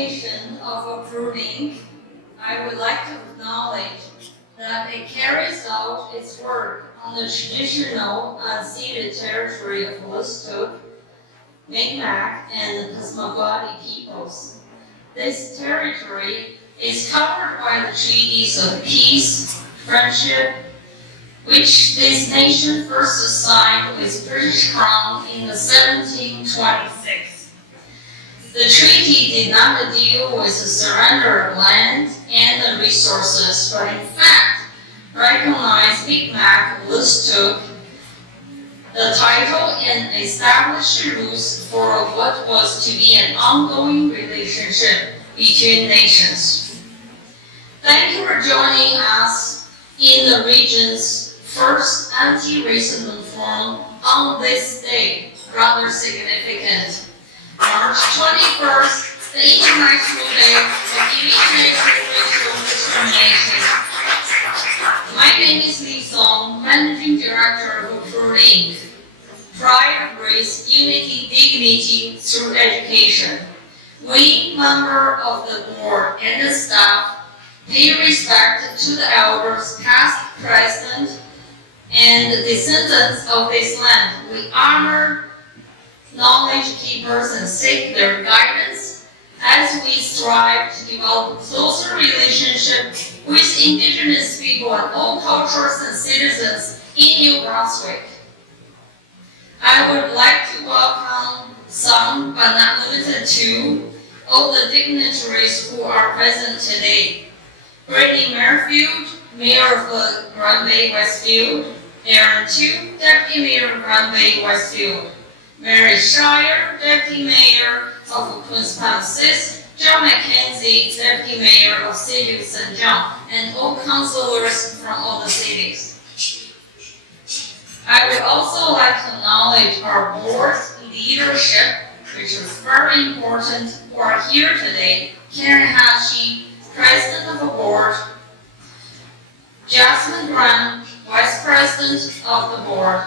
dedication of PRUDE, I would like to acknowledge that it carries out its work on the traditional unceded territory of Woodstock, Mi'kmaq, and Passamaquoddy peoples. This territory is covered by the treaties of peace, friendship, which this nation first signed with British Crown in the 1726. The treaty did not deal with the surrender of land and the resources, but in fact recognized Mi'kmaq Woodstock, the title, and established rules for what was to be an ongoing relationship between nations. Thank you for joining us in the region's first anti-racism forum on this day, rather significant. March 21st, the International Day of Elimination Racial Discrimination. My name is Li Song, Managing Director of PRUDE Inc. Pride, Race, Unity, Dignity through Education. We, members of the board and the staff, pay respect to the elders, past, present, and the descendants of this land. We honor knowledge keepers and seek their guidance as we strive to develop a closer relationship with indigenous people and all cultures and citizens in New Brunswick. I would like to welcome some, but not limited to, all the dignitaries who are present today. Brittany Merfield, Mayor of Grand Bay Westfield, Aaron Tu, Deputy Mayor of Grand Bay Westfield, Mary Shire, Deputy Mayor of Queen's Park Sis, John McKenzie, Deputy Mayor of City of St. John, and all councillors from all the cities. I would also like to acknowledge our board's leadership, which is very important, who are here today. Karen Hashi, President of the Board, Jasmine Graham, Vice President of the Board,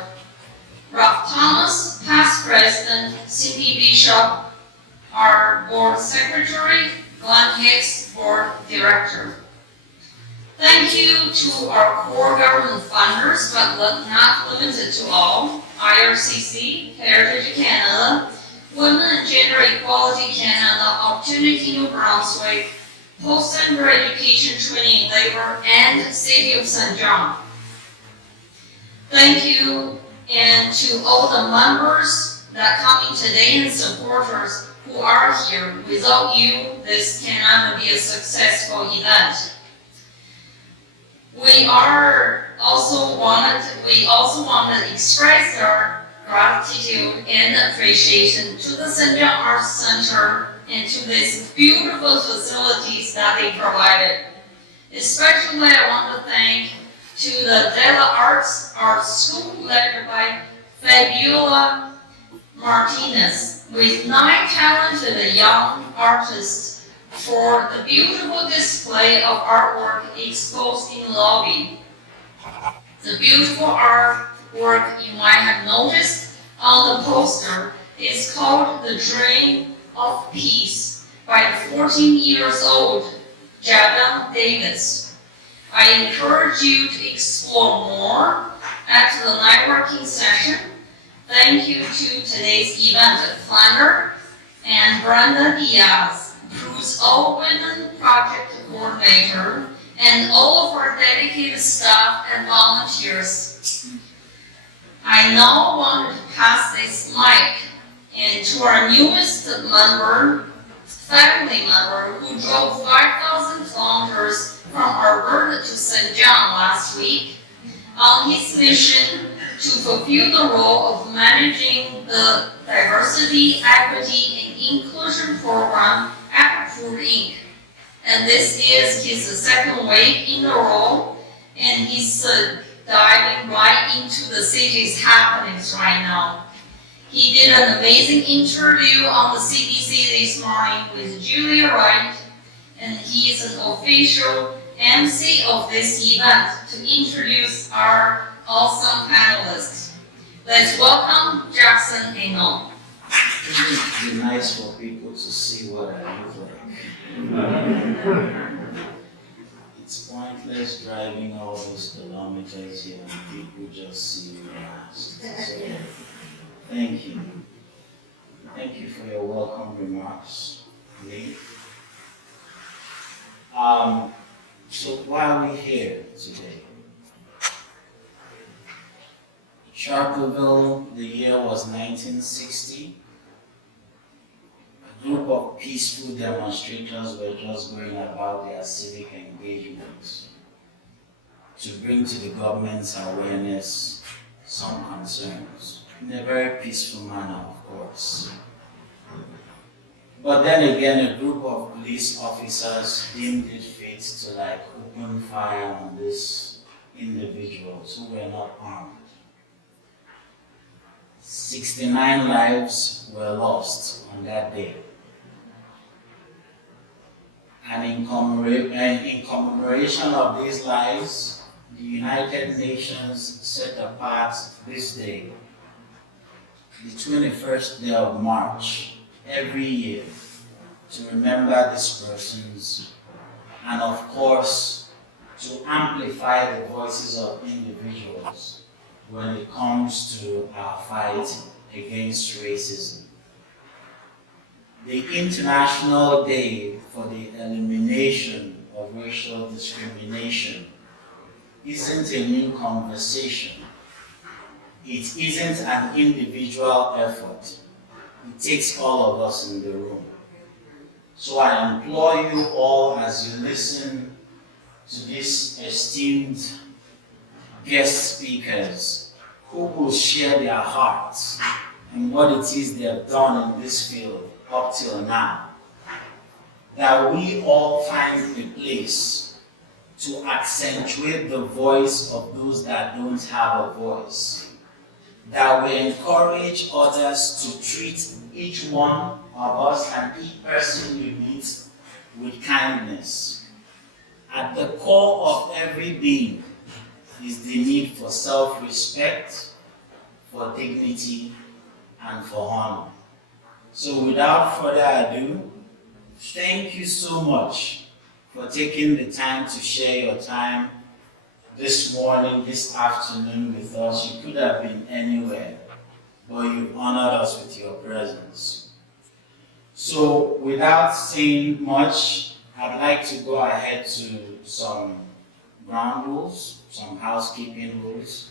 Ralph Thomas, Past President, Cindy Bishop, our Board Secretary, Glenn Hicks, Board Director. Thank you to our core government funders, but not limited to all, IRCC, Heritage Canada, Women and Gender Equality Canada, Opportunity New Brunswick, Post-Secondary Education Training and Labor, and City of St. John. Thank you, and to all the members that come in today and supporters who are here. Without you, this cannot be a successful event. We also want to express our gratitude and appreciation to the St. John Arts Center and to these beautiful facilities that they provided. Especially I want to thank to the Della Arts Art School led by Fabiola Martinez with 9 talented young artists for the beautiful display of artwork exposed in the lobby. The beautiful artwork you might have noticed on the poster is called The Dream of Peace by the 14-year-old Jada Davis. I encourage you to explore more at the networking session. Thank you to today's event planner and Brenda Diaz, PRUDE's All-Women Project Coordinator, and all of our dedicated staff and volunteers. I now want to pass this mic and to our newest family member, who drove 5,000 kilometers from Alberta to St. John last week on his mission to fulfill the role of managing the Diversity, Equity, and Inclusion Program at PRUDE Inc. And this is his second week in the role, and he's diving right into the city's happenings right now. He did an amazing interview on the CBC this morning with Julia Wright, and he is an official MC of this event to introduce our awesome panelists. Let's welcome Jackson Eno. It would be nice for people to see what I look like. It's pointless driving all those kilometers here and people just see you last. So, thank you. Thank you for your welcome remarks, Lee. So why are we here today? Sharperville, the year was 1960. A group of peaceful demonstrators were just going about their civic engagements to bring to the government's awareness some concerns, in a very peaceful manner, of course. But then again, a group of police officers deemed it fit to open fire on these individuals who were not armed. 69 lives were lost on that day. And in commemoration of these lives, the United Nations set apart this day, the 21st day of March, every year, to remember these persons, and of course, to amplify the voices of individuals when it comes to our fight against racism. The International Day for the Elimination of Racial Discrimination isn't a new conversation. It isn't an individual effort. It takes all of us in the room. So I implore you all, as you listen to these esteemed guest speakers who will share their hearts and what it is they have done in this field up till now, that we all find a place to accentuate the voice of those that don't have a voice, that we encourage others to treat each one of us and each person you meet with kindness. At the core of every being is the need for self-respect, for dignity, and for honor. So without further ado, thank you so much for taking the time to share your time this morning, this afternoon with us. You could have been anywhere, but you've honored us with your presence. So without saying much, I'd like to go ahead to some ground rules, some housekeeping rules.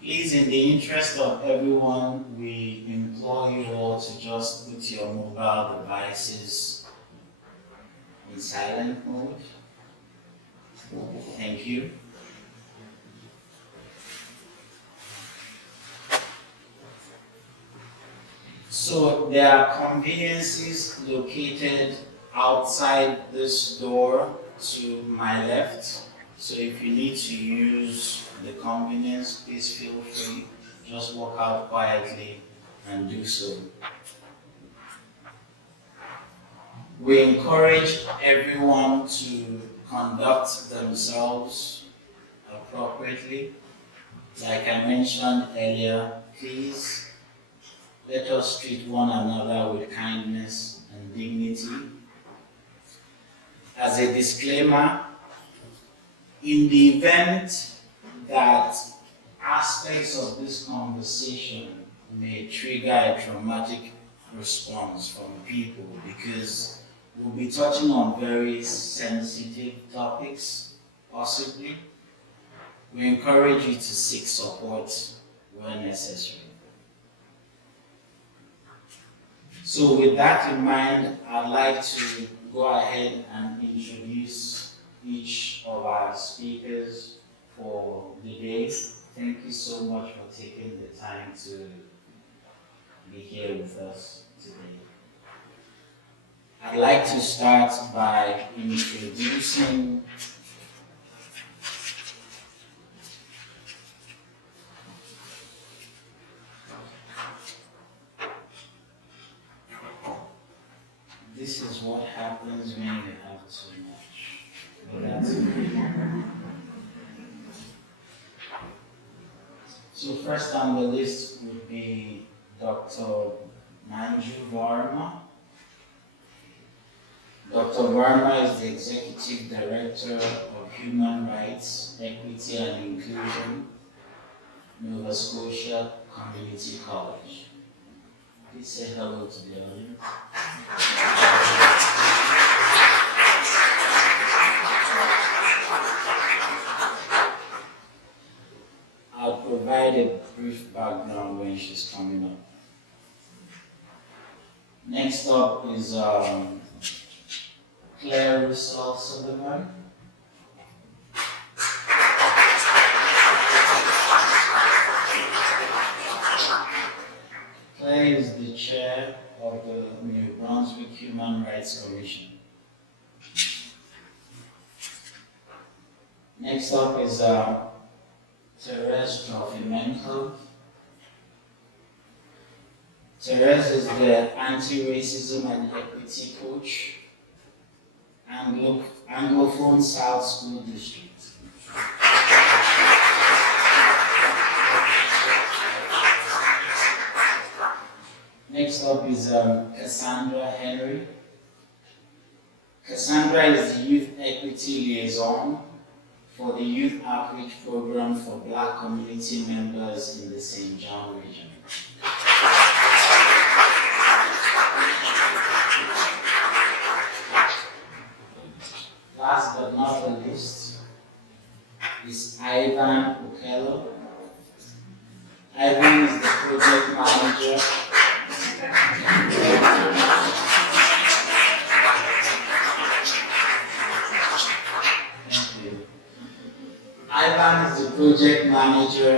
Please, in the interest of everyone, we implore you all to just put your mobile devices in silent mode. Thank you. So there are conveniences located outside this door to my left. So if you need to use the convenience, please feel free. Just walk out quietly and do so. We encourage everyone to conduct themselves appropriately. Like I mentioned earlier, please let us treat one another with kindness and dignity. As a disclaimer, in the event that aspects of this conversation may trigger a traumatic response from people, because we'll be touching on very sensitive topics, possibly, we encourage you to seek support where necessary. So with that in mind, I'd like to go ahead and introduce each of our speakers for the day. Thank you so much for taking the time to be here with us today. I'd like to start by introducing this is what happens when you have too much. But that's okay. So first on the list would be Dr. Manju Varma. Dr. Varma is the Executive Director of Human Rights, Equity and Inclusion, Nova Scotia Community College. Please say hello to the audience. I'll provide a brief background when she's coming up. Next up is Claire Russell Sullivan. Claire is the chair of the New Brunswick Human Rights Commission. Next up is Therese Trofimenko. Therese is the Anti-Racism and Equity Coach, Anglophone South School District. Next up is Cassandra Henry. Cassandra is the Youth Equity Liaison for the Youth Outreach Program for Black community members in the St. John region. Last but not the least is Ivan Okello. Ivan is the project manager. Thank you. Ivan is the project manager,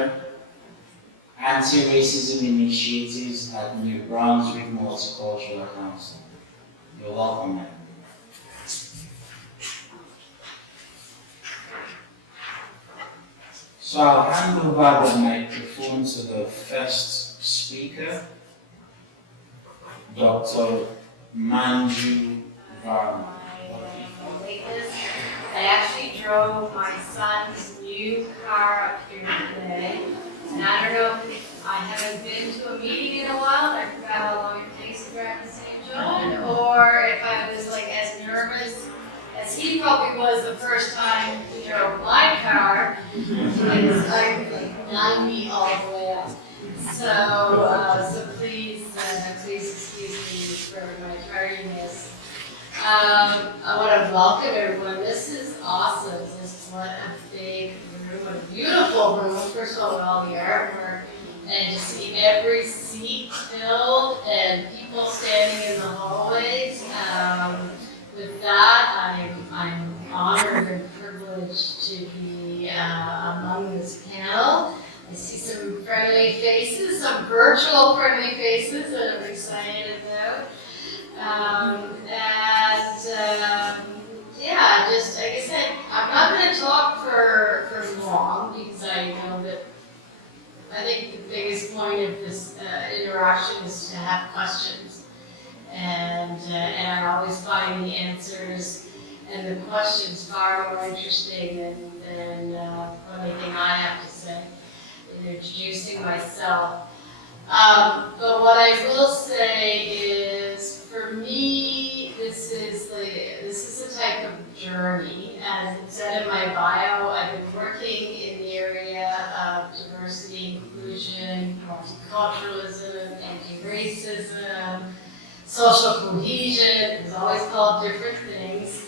Anti-Racism Initiatives at New Brunswick Multicultural Council. You're welcome, Ivan. So I'll hand over the microphone to the first speaker, Dr. Manju Varma. I actually drove my son's new car up here today, and I don't know if I haven't been to a meeting in a while, and I forgot how long it takes to drive to St. John, or if I was like as nervous as he probably was the first time he drove my car. I was like 90 all the way up. So please excuse me for my tardiness. I want to welcome everyone. This is awesome. What a big room, what a beautiful room. First of all, with all the artwork, and to see every seat filled and people standing in the hallways. With that, I'm honored and privileged to be among this panel. I see some friendly faces, some virtual friendly faces that I'm excited about. Just like I said, I'm not going to talk for long because I know that I think the biggest point of this interaction is to have questions. And I always find the answers and the questions far more interesting than anything I have to say in introducing myself. But what I will say is, for me, this is a type of journey. As it said in my bio, I've been working in the area of diversity, inclusion, multiculturalism, anti-racism, social cohesion. It's always called different things.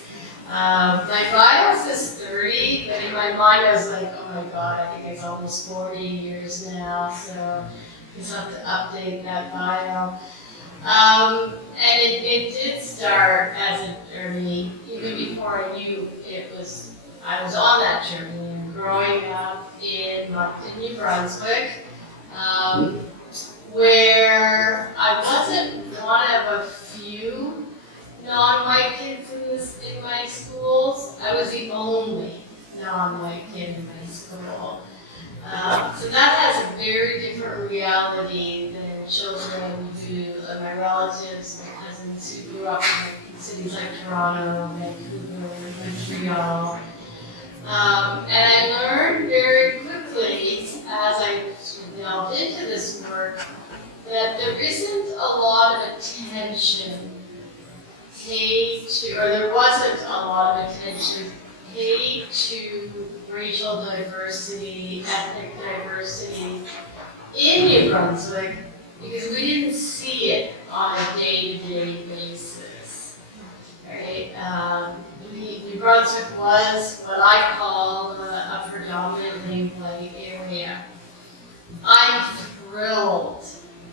My bio says 30, but in my mind I was like, oh my god, I think it's almost 40 years now, so I just have to update that bio. And it did start as a journey, even before I knew I was on that journey. And growing up in Moncton, New Brunswick, where I wasn't one of a few non-white kids in my schools. I was the only non-white kid in my school. So that has a very different reality than children who, my relatives, my cousins who grew up in cities like Toronto, Vancouver, Montreal. And I learned very quickly as I delved into this work that there isn't a lot of attention paid to, or there wasn't a lot of attention paid to racial diversity, ethnic diversity in New Brunswick, because we didn't see it on a day-to-day basis, right? New Brunswick was what I call a predominantly white area. I'm thrilled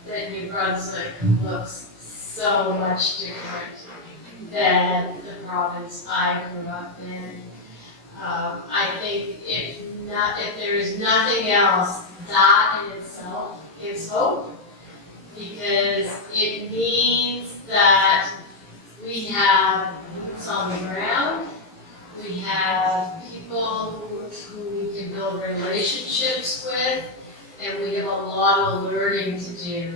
that New Brunswick looks so much different than the province I grew up in. I think if there is nothing else, that in itself gives hope, because it means that we have boots on the ground, we have people who we can build relationships with, and we have a lot of learning to do.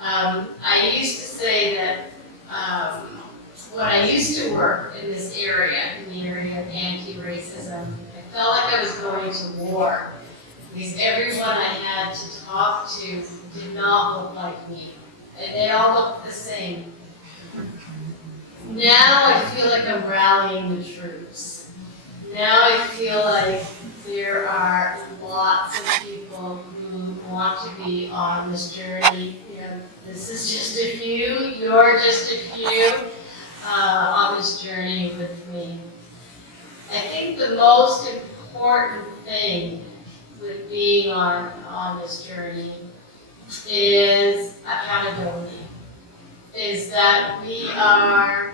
I used to say that when I used to work in this area, in the area of anti-racism, I felt like I was going to war, because everyone I had to talk to did not look like me, and they all looked the same. Now I feel like I'm rallying the troops. Now I feel like there are lots of people who want to be on this journey. You know, this is just a few, you're just a few on this journey with me. I think the most important thing with being on this journey is accountability. Is that we are,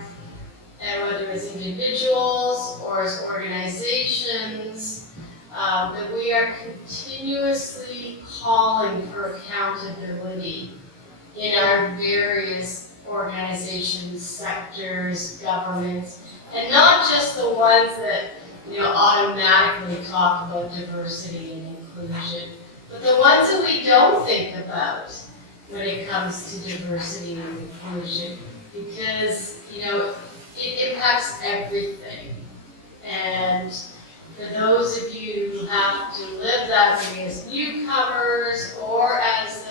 and whether it's individuals or as organizations, that we are continuously calling for accountability in our various organizations, sectors, governments, and not just the ones that automatically talk about diversity and inclusion, but the ones that we don't think about when it comes to diversity and inclusion, because it impacts everything. And for those of you who have to live that way as newcomers or as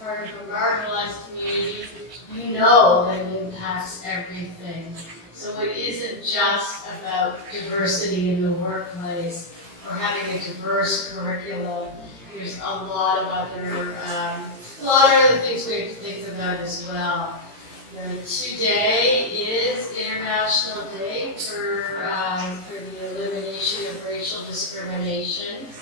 part of a marginalized community, you know that it impacts everything. So it isn't just about diversity in the workplace or having a diverse curriculum. There's a lot of other things we have to think about as well. Today is International Day for the elimination of racial discrimination.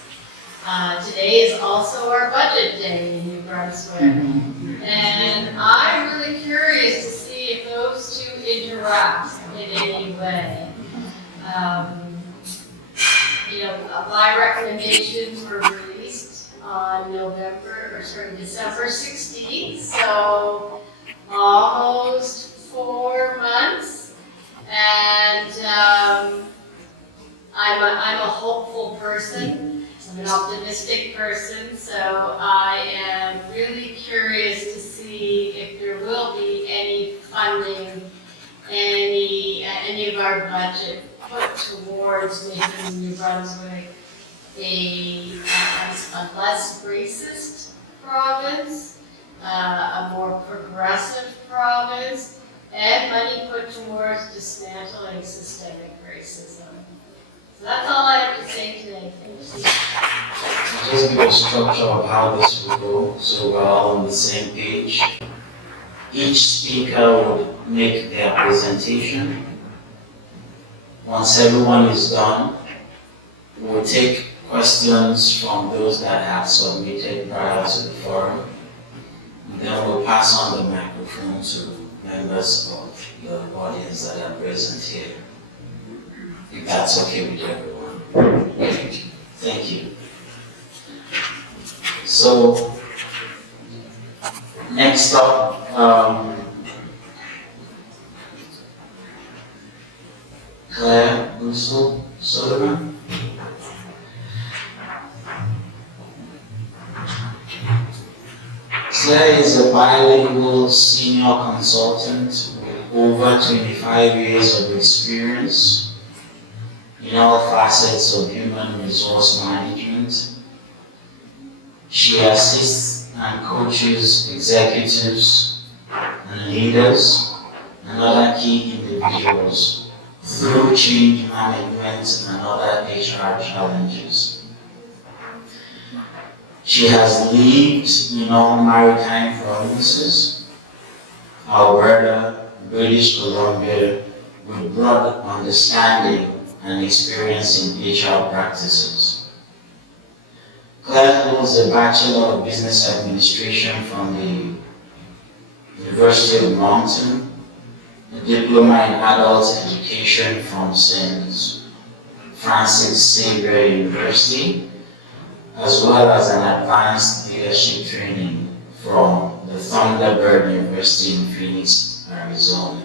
Today is also our budget day in New Brunswick. And I'm really curious to see if those two interact in any way. My recommendations were released on December 16th, so almost 4 months. And I'm a hopeful person. I'm an optimistic person, so I am really curious to see if there will be any funding, any of our budget put towards making New Brunswick a less racist province, a more progressive province, and money put towards dismantling systemic racism. So that's all I have to say today. Thank you. Just give a structure of how this will go, so we're all on the same page. Each speaker would make their presentation. Once everyone is done, we'll take questions from those that have submitted prior to the forum. And then we'll pass on the microphone to members of the audience that are present here. If that's okay with everyone. Thank you. So, next up, Claire Sullivan. Claire is a bilingual senior consultant with over 25 years of experience in all facets of human resource management. She assists and coaches executives and leaders and other key individuals through change management and other HR challenges. She has lived in all maritime provinces, Alberta, British Columbia, with broad understanding and experience in HR practices. Claire holds a Bachelor of Business Administration from the University of Moncton, a diploma in adult education from St. Francis Xavier University, as well as an advanced leadership training from the Thunderbird University in Phoenix, Arizona.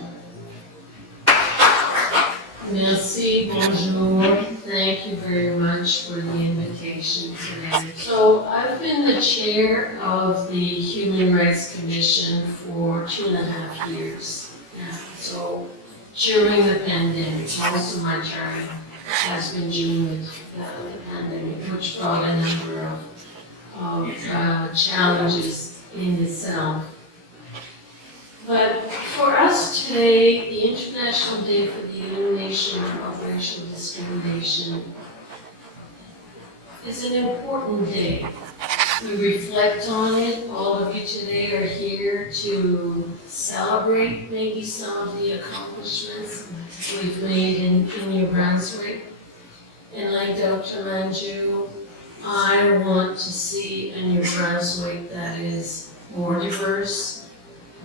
Merci, bonjour. Thank you very much for the invitation today. So I've been the chair of the Human Rights Commission for 2.5 years now. So during the pandemic, most of my term has been during the pandemic, which brought a number of challenges in itself. But for us today, the International Day for the Elimination of Racial Discrimination is an important day. We reflect on it. All of you today are here to celebrate maybe some of the accomplishments we've made in New Brunswick. And like Dr. Manju, I want to see a New Brunswick that is more diverse,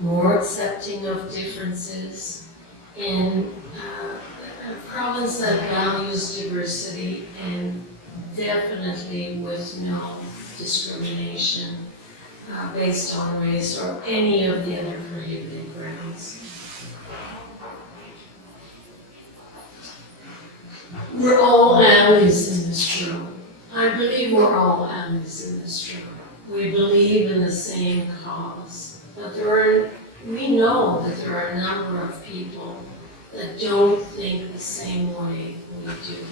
more accepting of differences, and a province that values diversity and definitely with no discrimination based on race or any of the other prohibited grounds. We're all allies in this room. I believe we're all allies in this room. We believe in the same cause. But we know that there are a number of people that don't think the same way we do.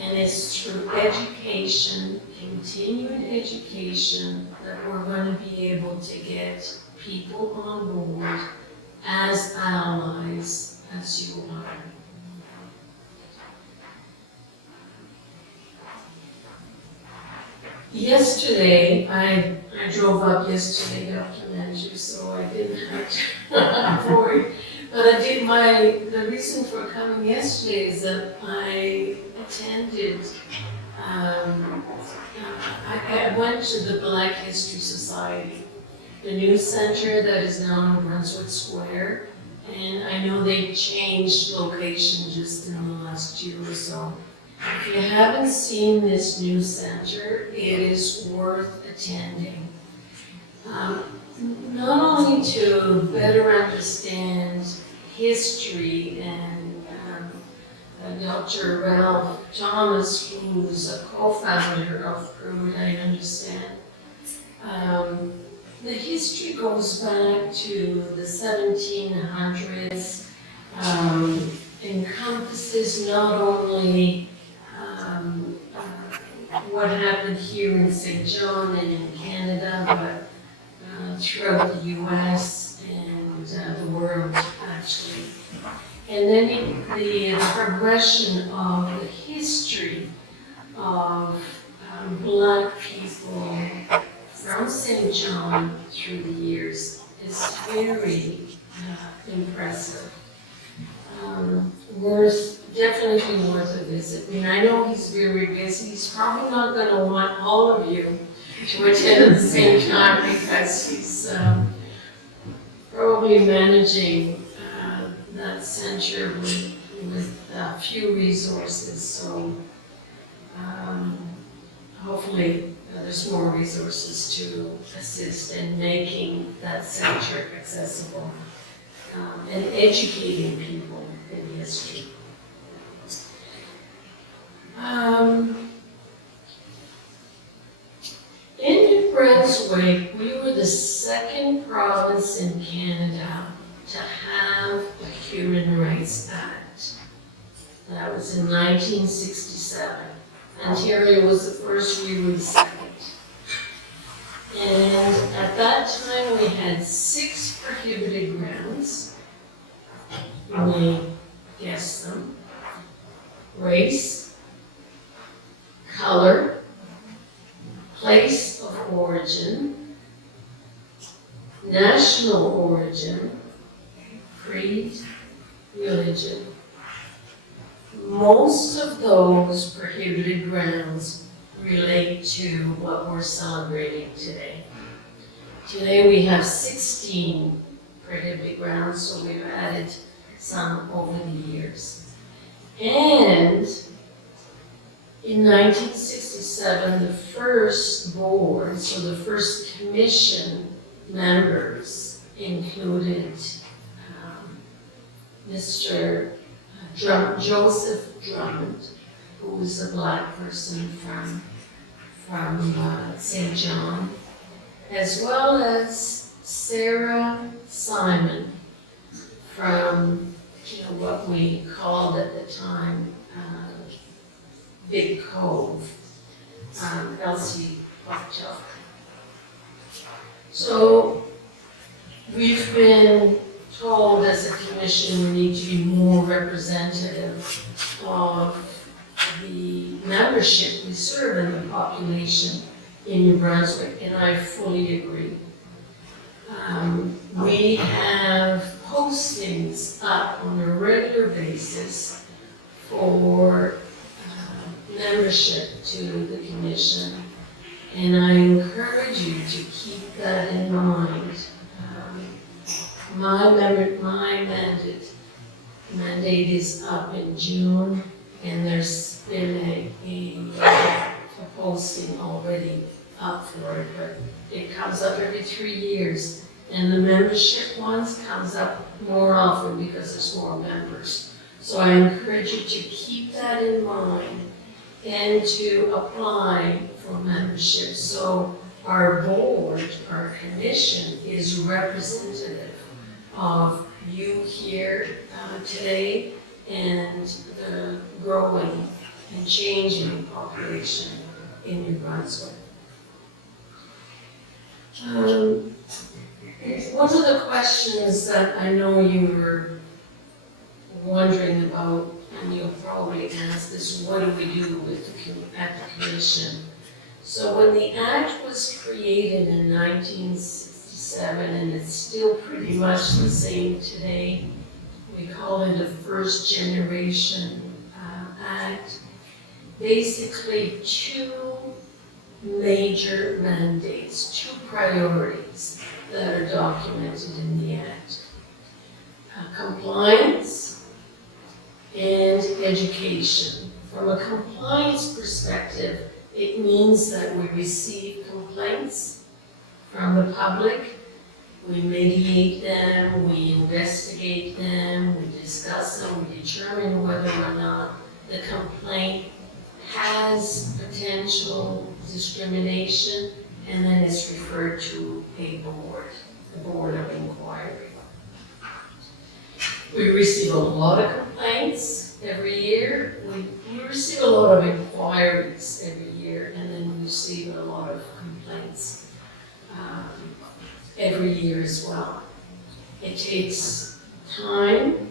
And it's through education, continued education, that we're going to be able to get people on board as allies, as you are. Yesterday, I drove up yesterday, Dr. Manju, so I didn't have to avoid. But the reason for coming yesterday is that I attended, I went to the Black History Society, the new center that is now in Brunswick Square. And I know they changed location just in the last year or so. If you haven't seen this new center, it is worth attending. Not only to better understand history and Dr. Ralph Thomas, who's a co-founder of PRUDE, I understand. The history goes back to the 1700s, encompasses not only what happened here in St. John and in Canada, but throughout the US and the world, actually. And then the progression of the history of Black people from St. John through the years is very impressive. Definitely worth a visit. I mean, I know he's very busy. He's probably not going to want all of you to attend at the same time because he's probably managing that center with few resources. So hopefully there's more resources to assist in making that center accessible and educating people in history. In New Brunswick, we were the second province in Canada to have a Human Rights Act. That was in 1967. Ontario was the first, we were the second. And at that time, we had 6 prohibited grounds. You may guess them. Race, color, place of origin, national origin, creed, religion. Most of those prohibited grounds relate to what we're celebrating today. Today we have 16 prohibited grounds, so we've added some over the years. And in 1967, the first board, so the first commission members included Mr. Joseph Drummond, who was a black person from St. John, as well as Sarah Simon from what we called at the time Big Cove, Elsie Buckchuck. So we've been told as a commission we need to be more representative of the membership we serve in the population in New Brunswick, and I fully agree. We have postings up on a regular basis for membership to the commission, and I encourage you to keep that in mind. My mandate is up in June, and there's been a posting already up for it, but it comes up every 3 years. And the membership ones comes up more often because there's more members. So I encourage you to keep that in mind and to apply for membership. So our board, our commission is representative of you here today and the growing and changing population in New Brunswick. One of the questions that I know you were wondering about, and you'll probably ask, is what do we do with at the commission? So when the Act was created in 1967, and it's still pretty much the same today, we call it a first generation Act. Basically 2 major mandates, 2 priorities that are documented in the Act. Compliance and education. From a compliance perspective, it means that we receive complaints from the public, we mediate them, we investigate them, we discuss them, we determine whether or not the complaint has potential discrimination, and then it's referred to a board, the Board of Inquiry. We receive a lot of complaints every year. We receive a lot of inquiries every year, and then we receive a lot of complaints every year as well. It takes time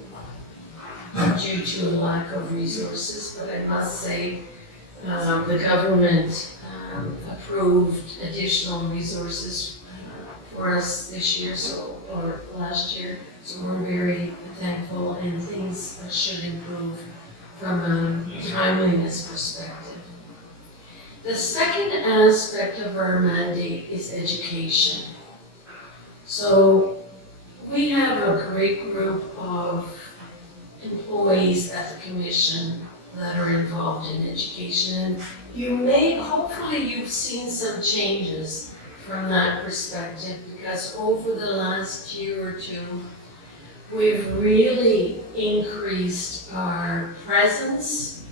due to a lack of resources, but I must say the government approved additional resources for us this year, or last year, so we're very thankful, and things should improve from a timeliness perspective. The second aspect of our mandate is education. So we have a great group of employees at the Commission that are involved in education, and hopefully you've seen some changes from that perspective, because over the last year or 2, we've really increased our presence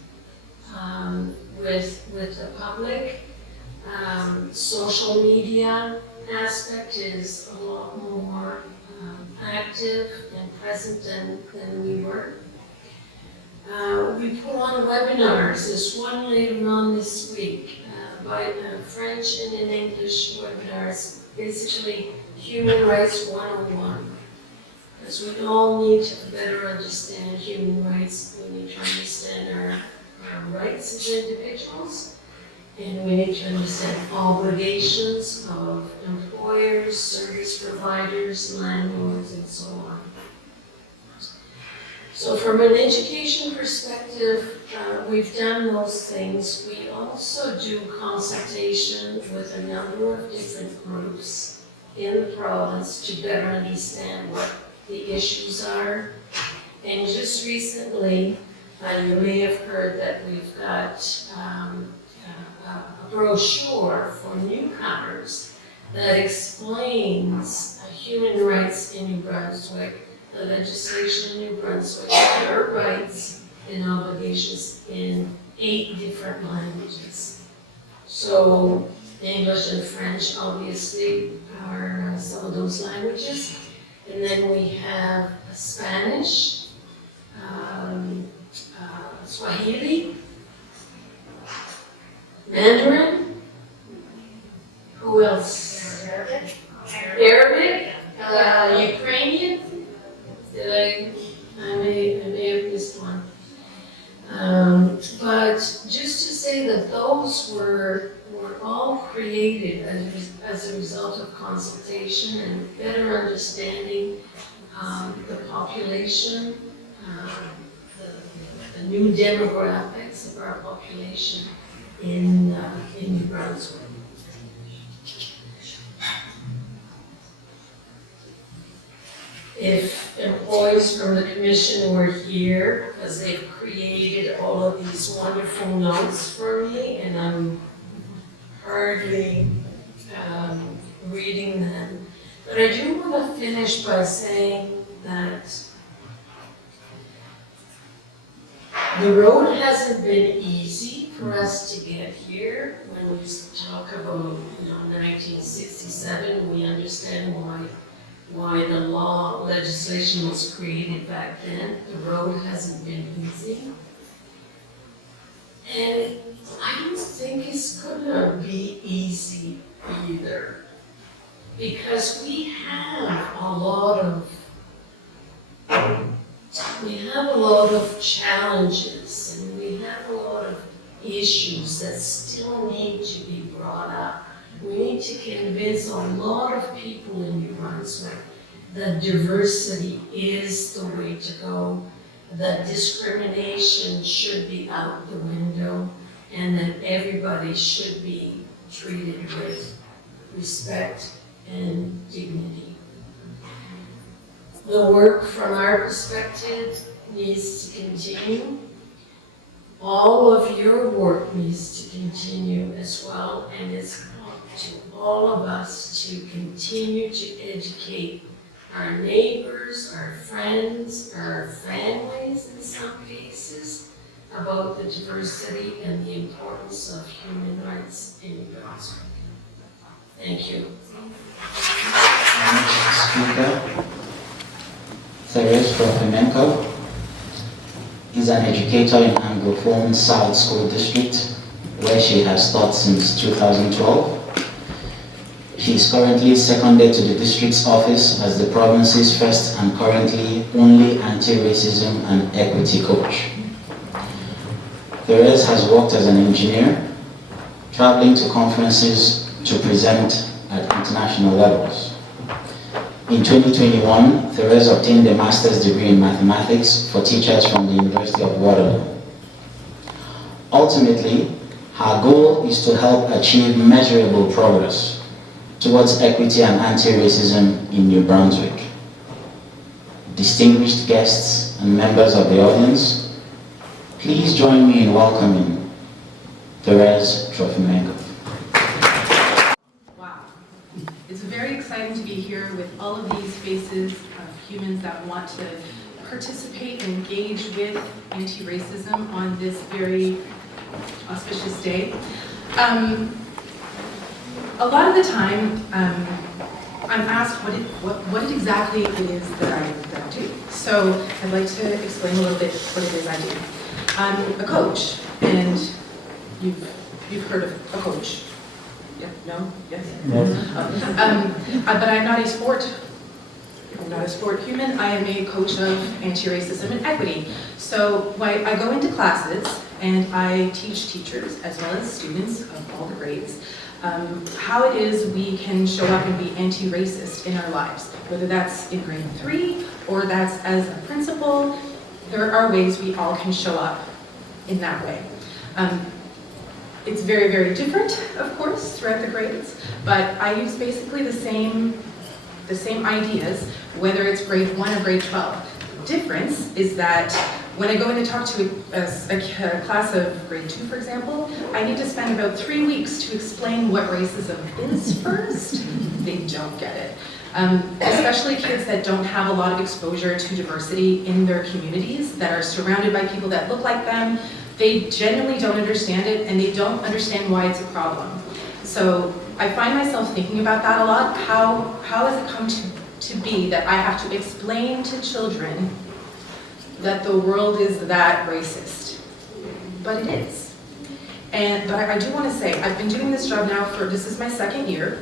with the public. Social media aspect is a lot more active and present than we were. We put on webinars. There's one later on this week by French and in English webinars, basically Human Rights 101. Because we all need to better understand human rights. We need to understand our rights as individuals, and we need to understand obligations of employers, service providers, landlords, and so on. So from an education perspective, we've done those things. We also do consultation with a number of different groups in the province to better understand what the issues are. And just recently, you may have heard that we've got a brochure for newcomers that explains human rights in New Brunswick, the legislation in New Brunswick, our rights and obligations in 8 different languages. So English and French obviously are some of those languages. And then we have Spanish, Swahili, Mandarin, who else? Arabic, Ukrainian. I may have missed one. But just to say that those were all created as a result of consultation and better understanding the population, the new demographics of our population in New Brunswick. If employees from the commission were here, because they've created all of these wonderful notes for me, and I'm hardly reading them. But I do want to finish by saying that the road hasn't been easy for us to get here. When we talk about 1967, we understand why the legislation was created back then. The road hasn't been easy. And I don't think it's gonna be easy either. Because we have a lot of challenges, and we have a lot of issues that still need to be brought up. We need to convince a lot of people in New Brunswick that diversity is the way to go, that discrimination should be out the window, and that everybody should be treated with respect and dignity. The work from our perspective needs to continue. All of your work needs to continue as well, and it's up to all of us to continue to educate our neighbors, our friends, our families in some cases, about the diversity and the importance of human rights in New Brunswick. Thank you. Speaker Therese Trofimenko is an educator in Anglophone South School District, where she has taught since 2012. She is currently seconded to the district's office as the province's first and currently only anti-racism and equity coach. Therese has worked as an engineer, traveling to conferences to present at international levels. In 2021, Therese obtained a master's degree in mathematics for teachers from the University of Waterloo. Ultimately, her goal is to help achieve measurable progress towards equity and anti-racism in New Brunswick. Distinguished guests and members of the audience, please join me in welcoming Therese Trofimenko. Wow. It's very exciting to be here with all of these faces of humans that want to participate and engage with anti-racism on this very auspicious day. A lot of the time, I'm asked what exactly it is that I do. So I'd like to explain a little bit what it is I do. I'm a coach, and you've you've heard of a coach. Yeah, no, yes? But I'm not a sport. I'm not a sport human. I am a coach of anti-racism and equity. So when I go into classes and I teach teachers as well as students of all the grades how it is we can show up and be anti-racist in our lives, whether that's in grade 3 or that's as a principal. There are ways we all can show up in that way. It's very, very different, of course, throughout the grades, but I use basically the same ideas, whether it's grade 1 or grade 12. The difference is that when I go in to talk to a class of grade 2, for example, I need to spend about 3 weeks to explain what racism is first. They don't get it. Especially kids that don't have a lot of exposure to diversity in their communities, that are surrounded by people that look like them. They genuinely don't understand it, and they don't understand why it's a problem. So I find myself thinking about that a lot. How has it come to be that I have to explain to children that the world is that racist? But it is. But I do want to say, I've been doing this job now this is my 2nd year,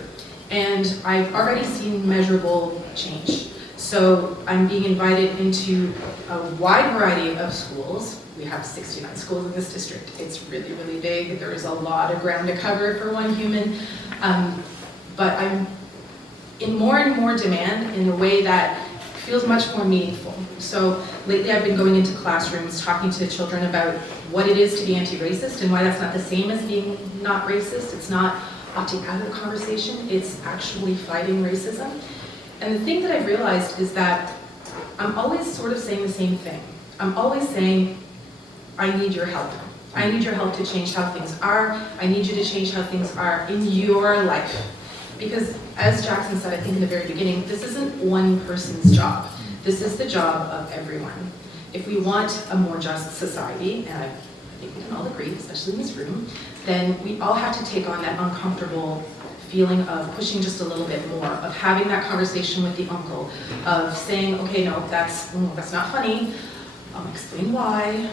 and I've already seen measurable change. So I'm being invited into a wide variety of schools. We have 69 schools in this district. It's really, really big. There is a lot of ground to cover for one human. But I'm in more and more demand in a way that feels much more meaningful. So lately I've been going into classrooms talking to children about what it is to be anti-racist and why that's not the same as being not racist. It's not opting out of the conversation, it's actually fighting racism. And the thing that I've realized is that I'm always sort of saying the same thing. I'm always saying, I need your help. I need your help to change how things are. I need you to change how things are in your life. Because as Jackson said, I think in the very beginning, this isn't one person's job. This is the job of everyone. If we want a more just society, and I think we can all agree, especially in this room, then we all have to take on that uncomfortable feeling of pushing just a little bit more, of having that conversation with the uncle, of saying, okay, no, that's not funny, explain why.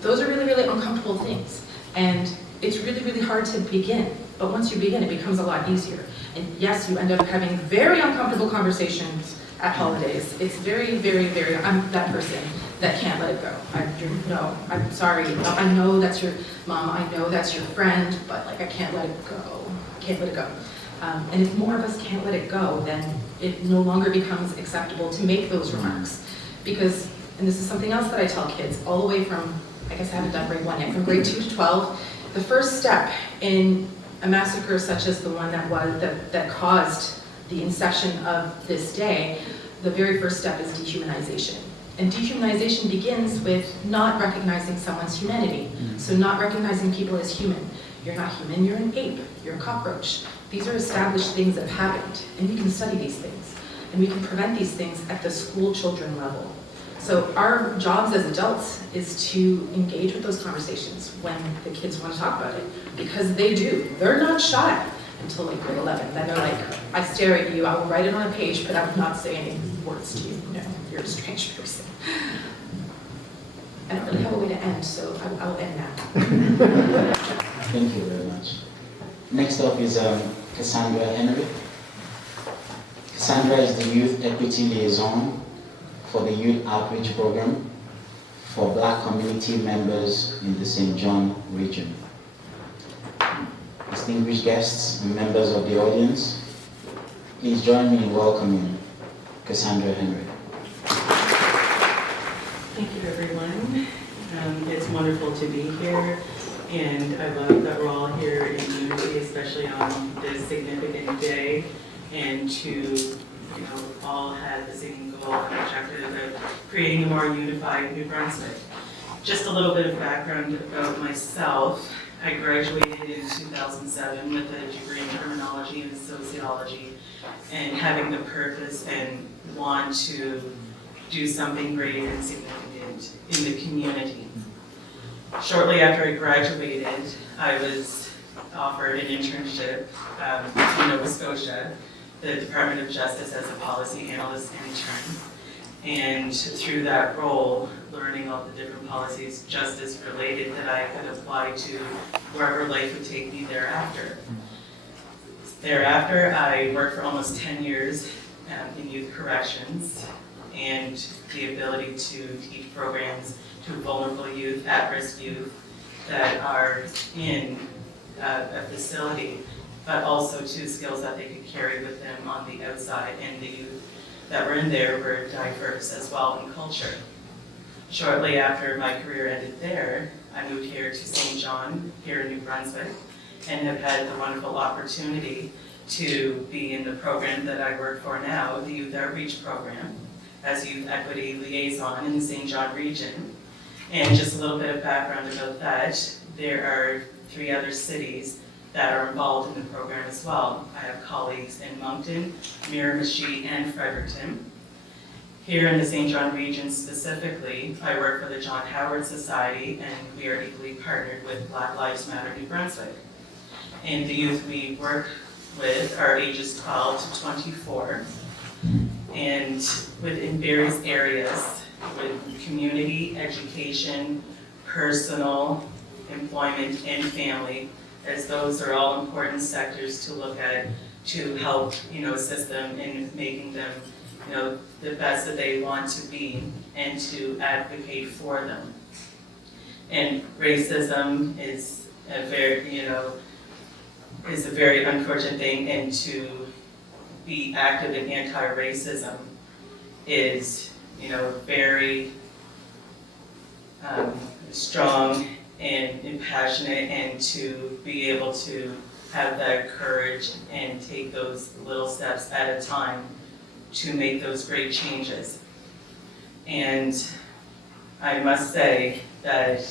Those are really, really uncomfortable things. And it's really, really hard to begin. But once you begin, it becomes a lot easier. And yes, you end up having very uncomfortable conversations at holidays. It's very, very, very, I'm that person that can't let it go. No, I'm sorry. No, I know that's your mom, I know that's your friend, but like I can't let it go. I can't let it go. And if more of us can't let it go, then it no longer becomes acceptable to make those remarks. Because, and this is something else that I tell kids, all the way from, I guess I haven't done grade 1 yet, from grade 2 to 12, the first step in a massacre such as the one that caused the inception of this day, the very first step is dehumanization. And dehumanization begins with not recognizing someone's humanity. So not recognizing people as human. You're not human, you're an ape, you're a cockroach. These are established things that have happened, and we can study these things. And we can prevent these things at the school children level. So our jobs as adults is to engage with those conversations when the kids want to talk about it, because they do. They're not shy until like grade 11. Then they're like, I stare at you, I will write it on a page, but I will not say any words to you. No, you're a strange person. I don't really have a way to end, so I'll end now. Thank you very much. Next up is Cassandra Henry. Cassandra is the Youth Equity Liaison for the Youth Outreach Program for Black community members in the St. John region. Distinguished guests and members of the audience, please join me in welcoming Cassandra Henry. Thank you, everyone. It's wonderful to be here, and I love that we're all here in unity, especially on this significant day, and to all have the same goal and objective of creating a more unified New Brunswick. Just a little bit of background about myself. I graduated in 2007 with a degree in criminology and sociology, and having the purpose and want to do something great and significant in the community. Shortly after I graduated, I was offered an internship in Nova Scotia, the Department of Justice, as a policy analyst intern. And through that role, learning all the different policies justice related that I could apply to wherever life would take me thereafter. Thereafter, I worked for almost 10 years in youth corrections, and the ability to teach programs to vulnerable youth, at-risk youth that are in a facility, but also to skills that they could carry with them on the outside, and the youth that were in there were diverse as well in culture. Shortly after my career ended there, I moved here to St. John, here in New Brunswick, and have had the wonderful opportunity to be in the program that I work for now, the Youth Outreach Program, as Youth Equity Liaison in the St. John region. And just a little bit of background about that, there are 3 other cities that are involved in the program as well. I have colleagues in Moncton, Miramichi, and Fredericton. Here in the St. John region specifically, I work for the John Howard Society, and we are equally partnered with Black Lives Matter New Brunswick. And the youth we work with are ages 12 to 24, and within various areas with community, education, personal, employment, and family, as those are all important sectors to look at to help, assist them in making them, the best that they want to be and to advocate for them. And racism is a very unfortunate thing, and to be active in anti-racism is, very strong and passionate, and to be able to have that courage and take those little steps at a time to make those great changes. And I must say that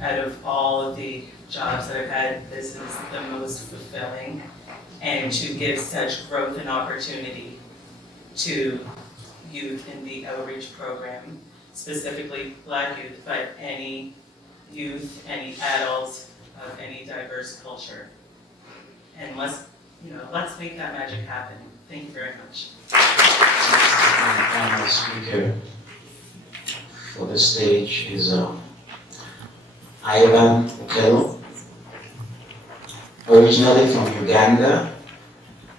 out of all of the jobs that I've had, this is the most fulfilling, and to give such growth and opportunity to youth in the outreach program, specifically Black youth, but any youth, any adults of any diverse culture. And let's make that magic happen. Thank you very much. Our final speaker for the stage is Ivan Okello. Originally from Uganda,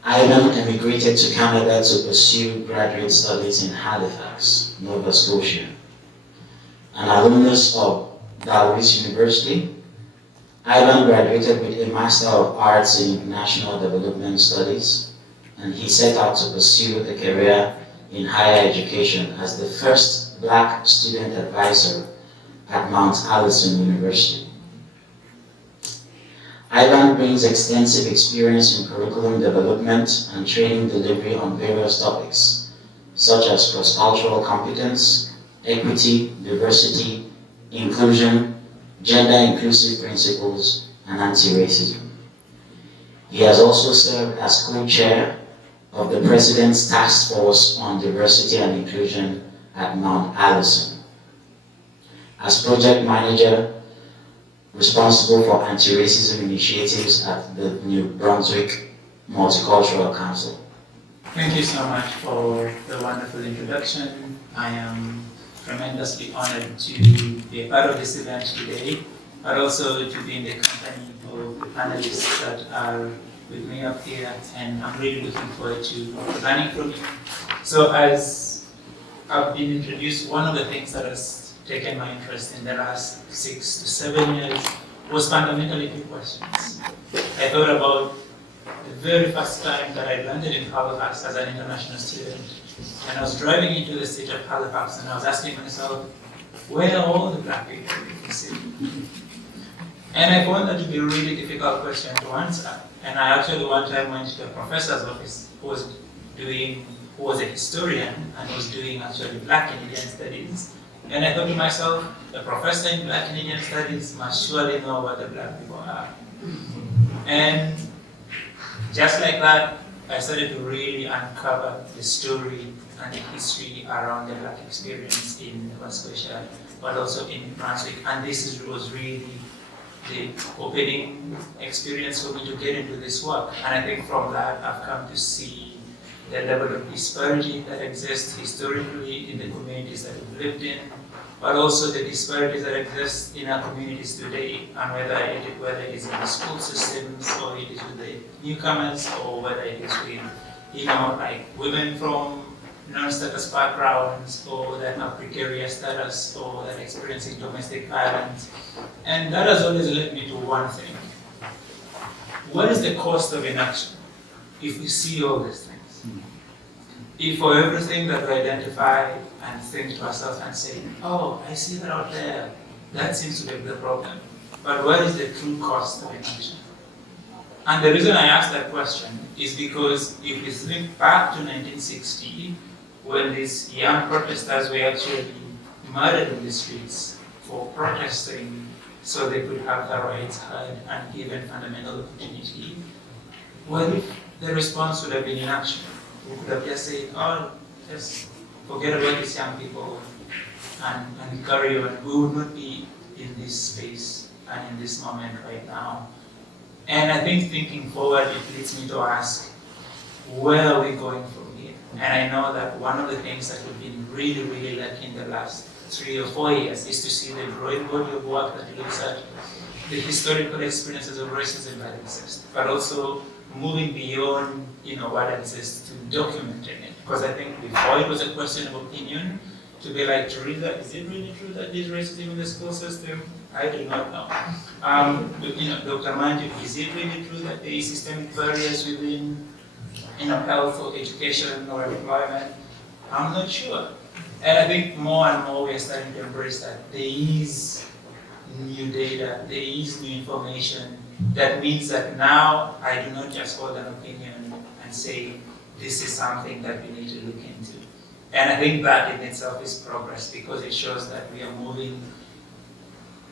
Ivan emigrated to Canada to pursue graduate studies in Halifax, Nova Scotia. An alumnus of Dalhousie University, Ivan graduated with a Master of Arts in International Development Studies, and he set out to pursue a career in higher education as the first Black student advisor at Mount Allison University. Ivan brings extensive experience in curriculum development and training delivery on various topics, such as cross-cultural competence, equity, diversity, inclusion, gender-inclusive principles, and anti-racism. He has also served as co-chair of the President's Task Force on Diversity and Inclusion at Mount Allison, as project manager responsible for anti-racism initiatives at the New Brunswick Multicultural Council. Thank you so much for the wonderful introduction. I am tremendously honored to be a part of this event today, but also to be in the company of the panelists that are with me up here, and I'm really looking forward to learning from you. So as I've been introduced, one of the things that has taken my interest in the last 6 to 7 years was fundamentally 2 questions. I thought about the very first time that I landed in Halifax as an international student, and I was driving into the city of Halifax, and I was asking myself, where are all the Black people in the city? And I found that to be a really difficult question to answer. And I actually one time went to a professor's office who was a historian and was doing actually Black Canadian studies. And I thought to myself, the professor in Black Canadian studies must surely know what the Black people are. And just like that, I started to really uncover the story and the history around the Black experience in Nova Scotia, but also in New Brunswick. And this was really the opening experience for me to get into this work. And I think from that, I've come to see the level of disparity that exists historically in the communities that we've lived in, but also the disparities that exist in our communities today, and whether it is in the school systems, or it is with the newcomers, or whether it is with, like women from non-status backgrounds, or that have precarious status, or that are experiencing domestic violence. And that has always led me to one thing. What is the cost of inaction if we see all these things? If for everything that we identify and think to ourselves and say, oh, I see that out there, that seems to be the problem. But what is the true cost of inaction? And the reason I ask that question is because if we think back to 1960, when these young protesters were actually murdered in the streets for protesting so they could have their rights heard and given fundamental opportunity, what if the response would have been inaction? We could have just said, oh, just forget about these young people and carry on. We would not be in this space and in this moment right now. And I think thinking forward, it leads me to ask, where are we going from here? And I know that one of the things that we've been really, really lacking the last 3 or 4 years is to see the growing body of work that looks at the historical experiences of racism that exist, but also moving beyond what exists to documenting it. Because I think before it was a question of opinion, to be like, Teresa, is it really true that there's racism in the school system? I do not know. Dr. Manju, is it really true that there is systemic barriers within health or education or employment? I'm not sure. And I think more and more we are starting to embrace that there is new data, there is new information. That means that now I do not just hold an opinion and say, this is something that we need to look into. And I think that in itself is progress, because it shows that we're moving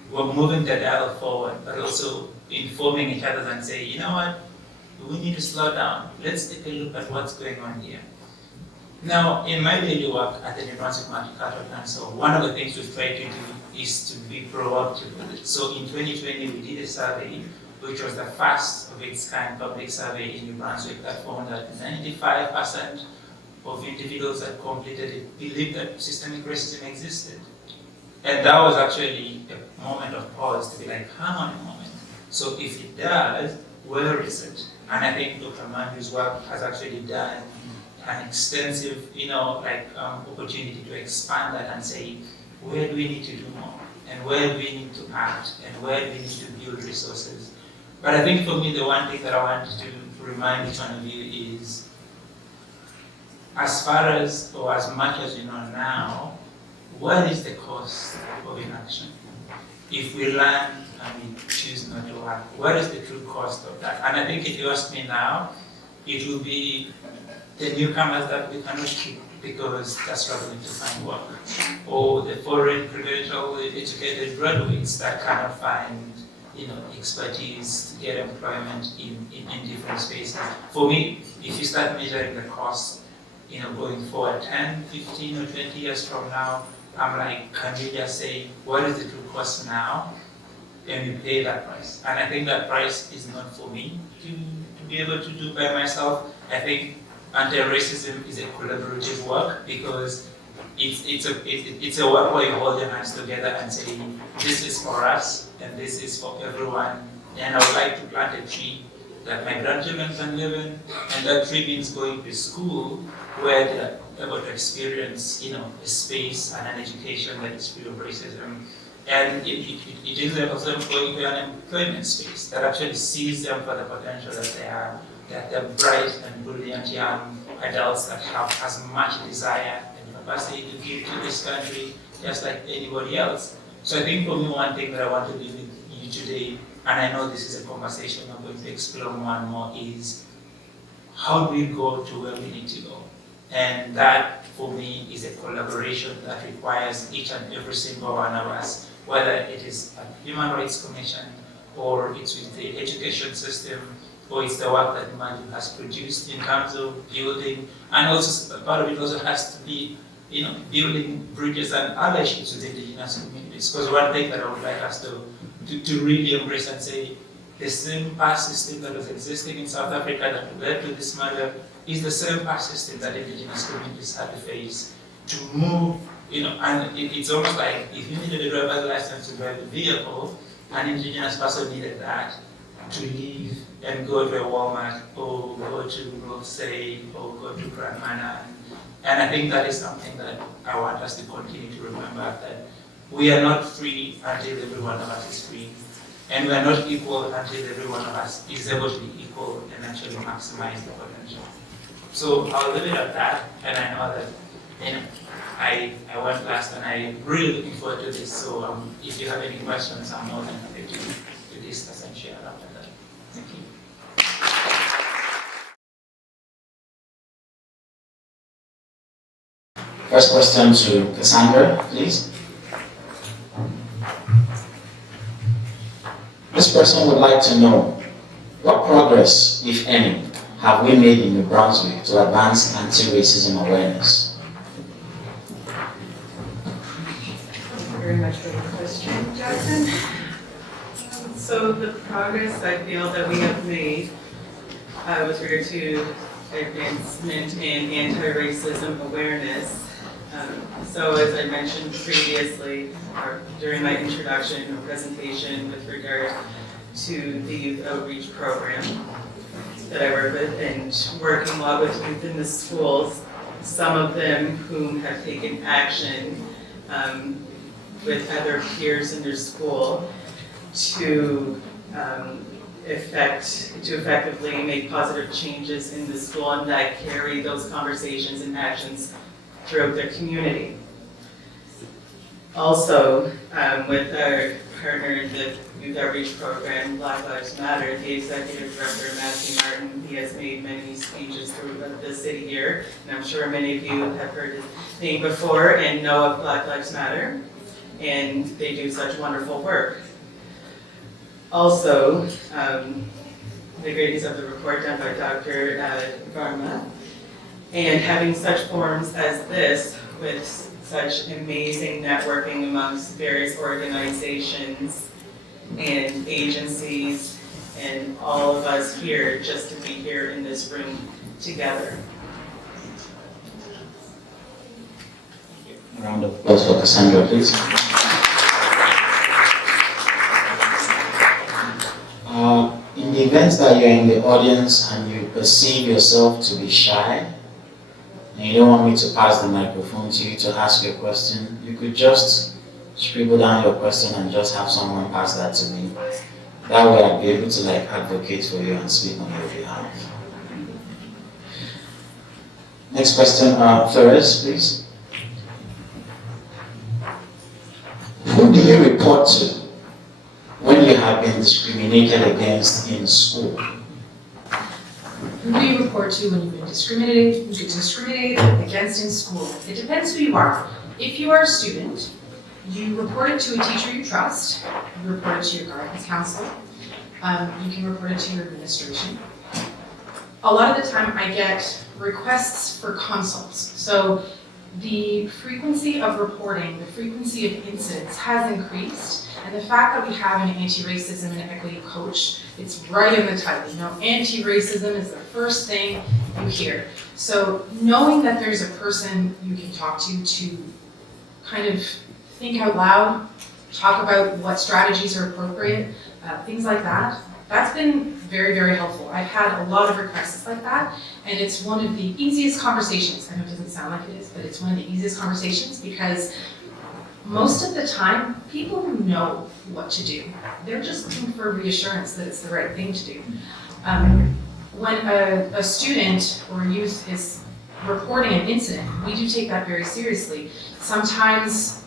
the dial forward, but also informing each other and say, you know what, we need to slow down. Let's take a look at what's going on here. Now, in my daily work at the New Brunswick Multicultural Council, one of the things we've tried to do is to be proactive with it. So in 2020, we did a survey, which was the first of its kind public survey in New Brunswick, that found that 95% of individuals that completed it believed that systemic racism existed. And that was actually a moment of pause to be like, hang on a moment. So if it does, where is it? And I think Dr. Manju's work has actually done an extensive, opportunity to expand that and say, where do we need to do more? And where do we need to act? And where do we need to build resources? But I think for me, the one thing that I want to remind each one of you is, as far as, or as much as you know now, what is the cost of inaction? If we learn and we choose not to act, what is the true cost of that? And I think if you ask me now, it will be the newcomers that we cannot keep because they're struggling to find work, or the foreign credential educated graduates that cannot find expertise to get employment in different spaces. For me, if you start measuring the cost, going forward 10, 15 or 20 years from now, I'm like, can you just say, what is the true cost now? And you pay that price. And I think that price is not for me to be able to do by myself. I think anti-racism is a collaborative work, because it's a work where you hold your hands together and say, this is for us and this is for everyone. And I would like to plant a tree that my grandchildren can live in, and that tree means going to school where they're able to experience, a space and an education that is free of racism. And it is also going to an employment space that actually sees them for the potential that they have, that they're bright and brilliant young adults that have as much desire and capacity to give to this country just like anybody else. So I think for me, one thing that I want to leave with you today, and I know this is a conversation I'm going to explore more and more, is how do we go to where we need to go? And that, for me, is a collaboration that requires each and every single one of us, whether it is a Human Rights Commission, or it's with the education system, or it's the work that Manju has produced in terms of building, and also part of it also has to be, building bridges and allieships with indigenous communities. Because one thing that I would like us to really embrace and say, the same past system that was existing in South Africa that led to this murder is the same persistence that indigenous communities had to face to move, and it's almost like if you needed a driver's license to drive a vehicle, an indigenous person needed that to leave and go to a Walmart or go to Rothsay or go to Grand Manor. And I think that is something that I want us to continue to remember, that we are not free until every one of us is free. And we are not equal until every one of us is able to be equal and actually maximize the potential. So I'll leave it at that, and I know that I went last and I'm really looking forward to this. So if you have any questions, I'm more than happy to discuss and share after that. Thank you. First question to Cassandra, please. This person would like to know, what progress, if any, have we made in New Brunswick to advance anti-racism awareness? Thank you very much for the question, Jackson. So the progress I feel that we have made with regard to advancement in anti-racism awareness. So as I mentioned previously, during my introduction or presentation with regard to the youth outreach program that I work with, and working a lot with youth in the schools, some of them whom have taken action with other peers in their school to effectively make positive changes in the school, and that carry those conversations and actions throughout their community. Also, with our partner in the youth outreach program, Black Lives Matter, the executive director, Matthew Martin, he has made many speeches throughout the city here, and I'm sure many of you have heard his name before and know of Black Lives Matter, and they do such wonderful work. Also, the greatness of the report done by Dr. Varma, and having such forums as this with such amazing networking amongst various organizations and agencies and all of us here, just to be here in this room together. A round of applause for Cassandra, please. In the event that you're in the audience and you perceive yourself to be shy, and you don't want me to pass the microphone to you to ask your question, you could just scribble down your question and just have someone pass that to me. That way I'll be able to advocate for you and speak on your behalf. Next question, Flores, please. Who do you report to when you have been discriminated against in school? Who do you report to when you've been discriminated against in school? It depends who you are. If you are a student, you report it to a teacher you trust. You report it to your guidance counselor. You can report it to your administration. A lot of the time I get requests for consults. So the frequency of reporting, the frequency of incidents has increased. And the fact that we have an anti-racism and equity coach, it's right in the title. Anti-racism is the first thing you hear. So knowing that there's a person you can talk to kind of think out loud, talk about what strategies are appropriate, things like that, that's been very, very helpful. I've had a lot of requests like that, and it's one of the easiest conversations. I know it doesn't sound like it is, but it's one of the easiest conversations because most of the time, people know what to do. They're just looking for reassurance that it's the right thing to do. When a student or youth is reporting an incident, we do take that very seriously. Sometimes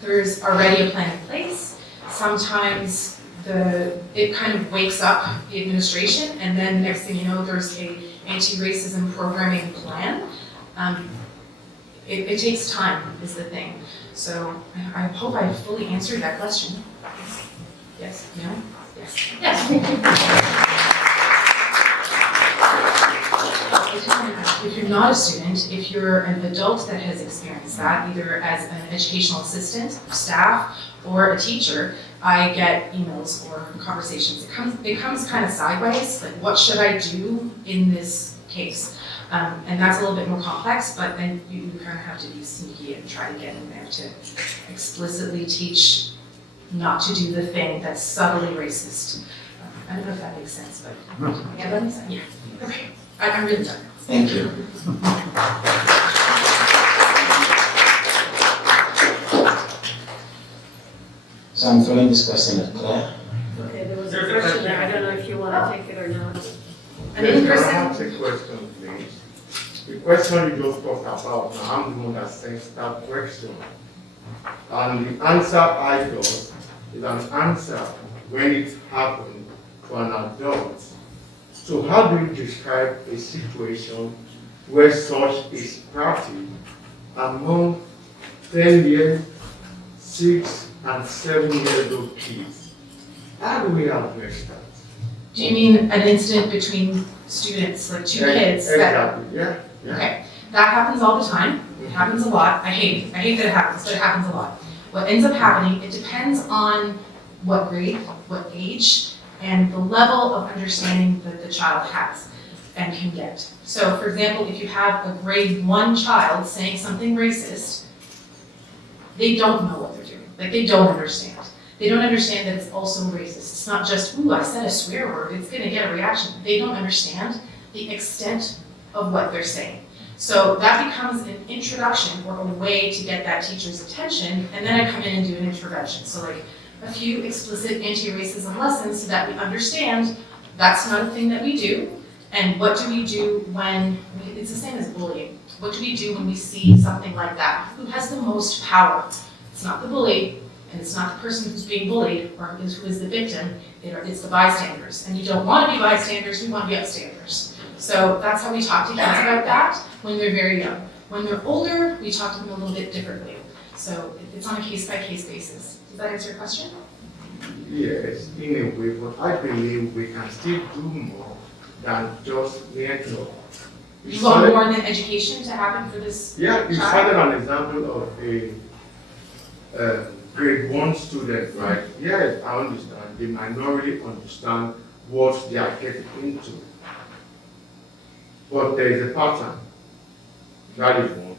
there's already a plan in place. Sometimes it kind of wakes up the administration, and then next thing you know, there's a anti-racism programming plan. It takes time, is the thing. So I hope I fully answered that question. Yes? No? Yes. Yes. If you're not a student, if you're an adult that has experienced that, either as an educational assistant, staff, or a teacher, I get emails or conversations. It comes kind of sideways, like what should I do in this case. And that's a little bit more complex, but then you kind of have to be sneaky and try to get in there to explicitly teach not to do the thing that's subtly racist. I don't know if that makes sense, but yeah, that makes sense. Yeah. Okay. I'm really done. Thank you. So I'm throwing this question at Claire. Okay, there was a question there, I don't know if you want to take it or not. An in-person. I have a question, please. The question you just talked about, now I'm the one that sends that question. And the answer I got is an answer when it happened to an adult. So how do you describe a situation where such is practiced among 10-year, 6 and 7-year-old kids? How do we address that? Do you mean an incident between students, like two kids? Exactly, yeah. Okay, that happens all the time. It happens a lot. I hate that it happens, but it happens a lot. What ends up happening, it depends on what grade, what age, and the level of understanding that the child has and can get. So for example, if you have a grade 1 child saying something racist, they don't know what they're doing. Like, they don't understand. They don't understand that it's also racist. It's not just, ooh, I said a swear word, it's gonna get a reaction. They don't understand the extent of what they're saying. So that becomes an introduction or a way to get that teacher's attention, and then I come in and do an intervention. So like a few explicit anti-racism lessons so that we understand that's not a thing that we do, and what do we do when, it's the same as bullying. What do we do when we see something like that? Who has the most power? It's not the bully, and it's not the person who's being bullied or who is the victim, it's the bystanders. And you don't want to be bystanders, we want to be upstanders. So that's how we talk to kids about that when they're very young. When they're older, we talk to them a little bit differently. So it's on a case-by-case basis. Does that answer your question? Yes, in a way, but I believe we can still do more than just mere talk. You want more than education to happen for this Yeah, you child? started an example of a grade 1 student, right? Yes, I understand. They might not really understand what they are getting into. But there is a pattern. That is one.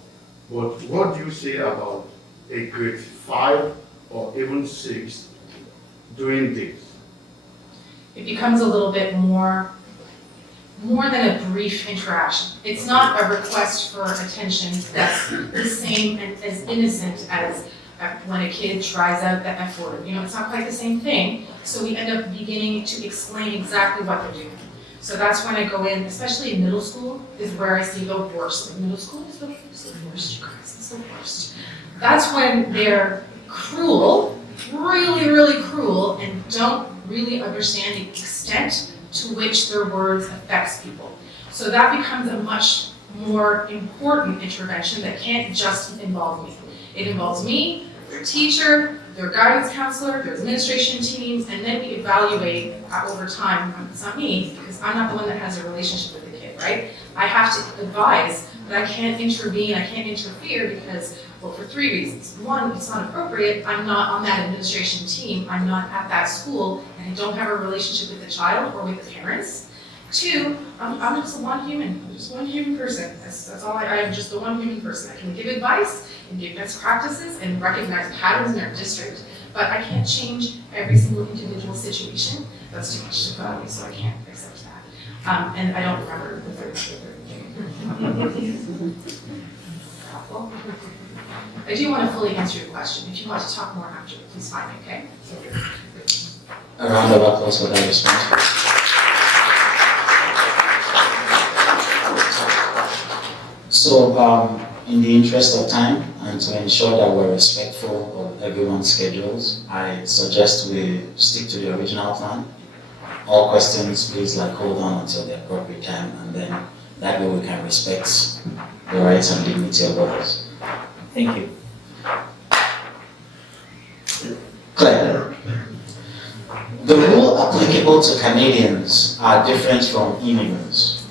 But what do you say about a grade 5 or even 6 doing this? It becomes a little bit more than a brief interaction. It's not a request for attention that's the same and as innocent as when a kid tries out the F word. You know, it's not quite the same thing. So we end up beginning to explain exactly what they're doing. So that's when I go in, especially in middle school, is where I see the worst. Like, middle school is the worst, you guys, it's the worst. That's when they're cruel, really, really cruel, and don't really understand the extent to which their words affects people. So that becomes a much more important intervention that can't just involve me. It involves me, their teacher, their guidance counselor, their administration teams, and then we evaluate over time. It's not me, because I'm not the one that has a relationship with the kid, right? I have to advise, but I can't intervene, I can't interfere because, well, for 3 reasons. 1, it's not appropriate, I'm not on that administration team, I'm not at that school, and I don't have a relationship with the child or with the parents. 2, I'm just one human, I'm just one human person. That's all I am, just the one human person. I can give advice and give best practices and recognize patterns in our district, but I can't change every single individual situation. That's too much to follow me, so I can't accept that. And I don't remember the third thing. I do want to fully answer your question. If you want to talk more after, please find me, okay? A round of applause for that response. So, in the interest of time and to ensure that we're respectful of everyone's schedules, I suggest we stick to the original plan. All questions, please hold on until the appropriate time, and then that way we can respect the rights and dignity of others. Thank you. Claire, the rule applicable to Canadians are different from immigrants,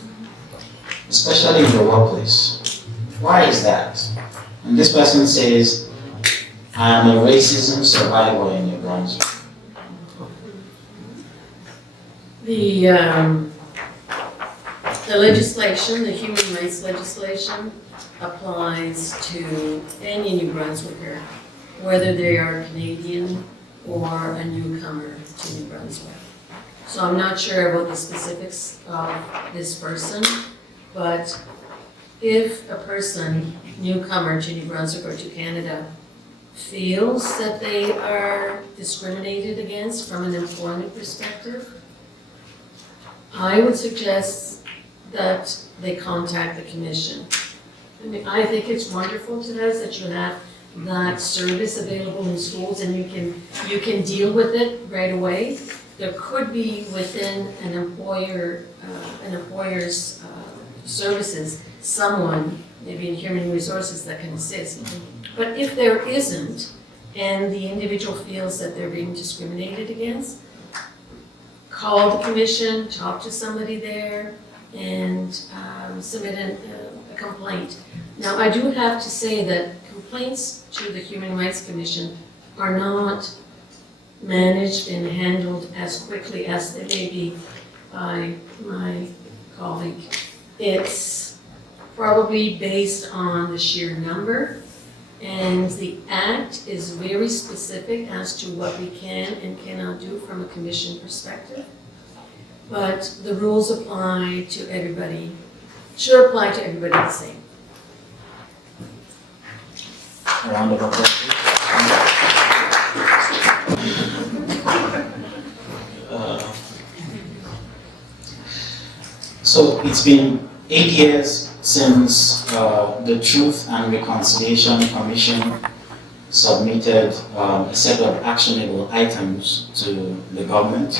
especially in the workplace. Why is that? And this person says, I am a racism survivor in New Brunswick. The legislation, the human rights legislation, applies to any New Brunswicker, whether they are Canadian or a newcomer to New Brunswick. So I'm not sure about the specifics of this person, but if a person, newcomer to New Brunswick or to Canada, feels that they are discriminated against from an employment perspective, I would suggest that they contact the commission. I mean, I think it's wonderful to us that you have that service available in schools and you can deal with it right away. There could be within an employer's services, someone, maybe in human resources, that can assist. But if there isn't, and the individual feels that they're being discriminated against, call the commission, talk to somebody there, and submit a complaint. Now, I do have to say that complaints to the Human Rights Commission are not managed and handled as quickly as they may be by my colleague. It's probably based on the sheer number, and the Act is very specific as to what we can and cannot do from a commission perspective. But the rules apply to everybody, should apply to everybody the same. A round of applause, please. So it's been 8 years since the Truth and Reconciliation Commission submitted a set of actionable items to the government,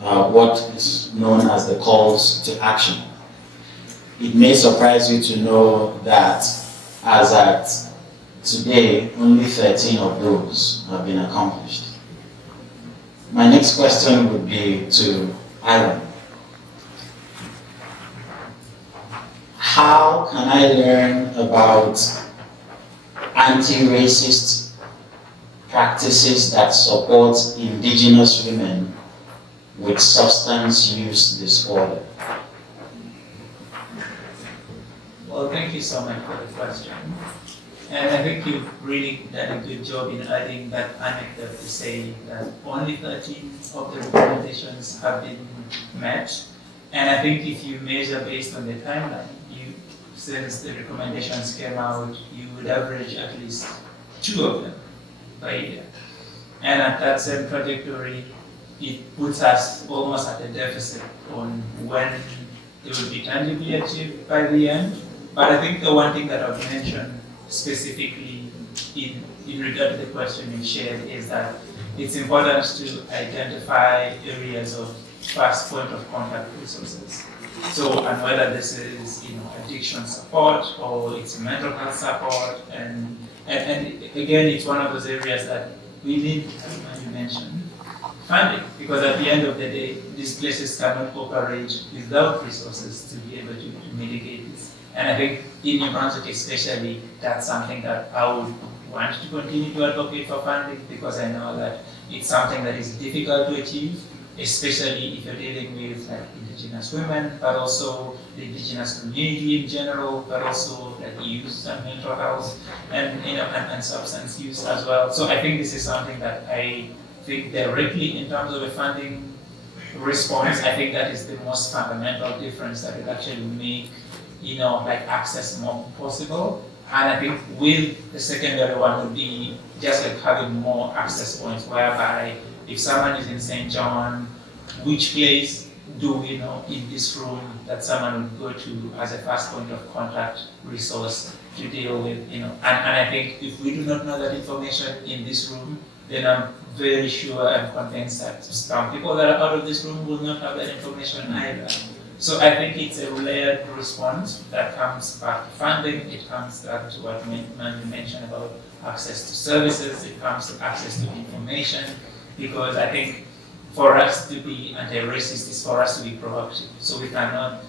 what is known as the calls to action. It may surprise you to know that as at today, only 13 of those have been accomplished. My next question would be to Ivan. How can I learn about anti-racist practices that support indigenous women with substance use disorder? Well, thank you so much for the question. And I think you've really done a good job in adding that anecdote to say that only 13 of the recommendations have been met. And I think if you measure based on the timeline, since the recommendations came out, you would average at least 2 of them by year. And at that same trajectory, it puts us almost at a deficit on when it will be tangibly achieved by the end. But I think the one thing that I've mentioned specifically in regard to the question you shared is that it's important to identify areas of first point of contact resources. So, and whether this is, addiction support or it's mental health support, and again, it's one of those areas that we need, as you mentioned, funding, because at the end of the day, these places cannot operate without resources to be able to mitigate this. And I think in New Brunswick especially, that's something that I would want to continue to advocate for funding, because I know that it's something that is difficult to achieve, especially if you're dealing with indigenous women, but also the indigenous community in general, but also youth and mental health and substance use as well. So I think this is something that I think directly in terms of a funding response, I think that is the most fundamental difference that it actually make access more possible. And I think with the secondary one would be just having more access points, whereby if someone is in St. John, which place do we know in this room that someone would go to as a first point of contact resource to deal with, and I think if we do not know that information in this room, then I'm very sure and convinced that some people that are out of this room will not have that information either. So I think it's a layered response that comes back to funding, it comes back to what Mandy mentioned about access to services, it comes to access to information, because I think for us to be anti-racist is for us to be proactive. So we cannot,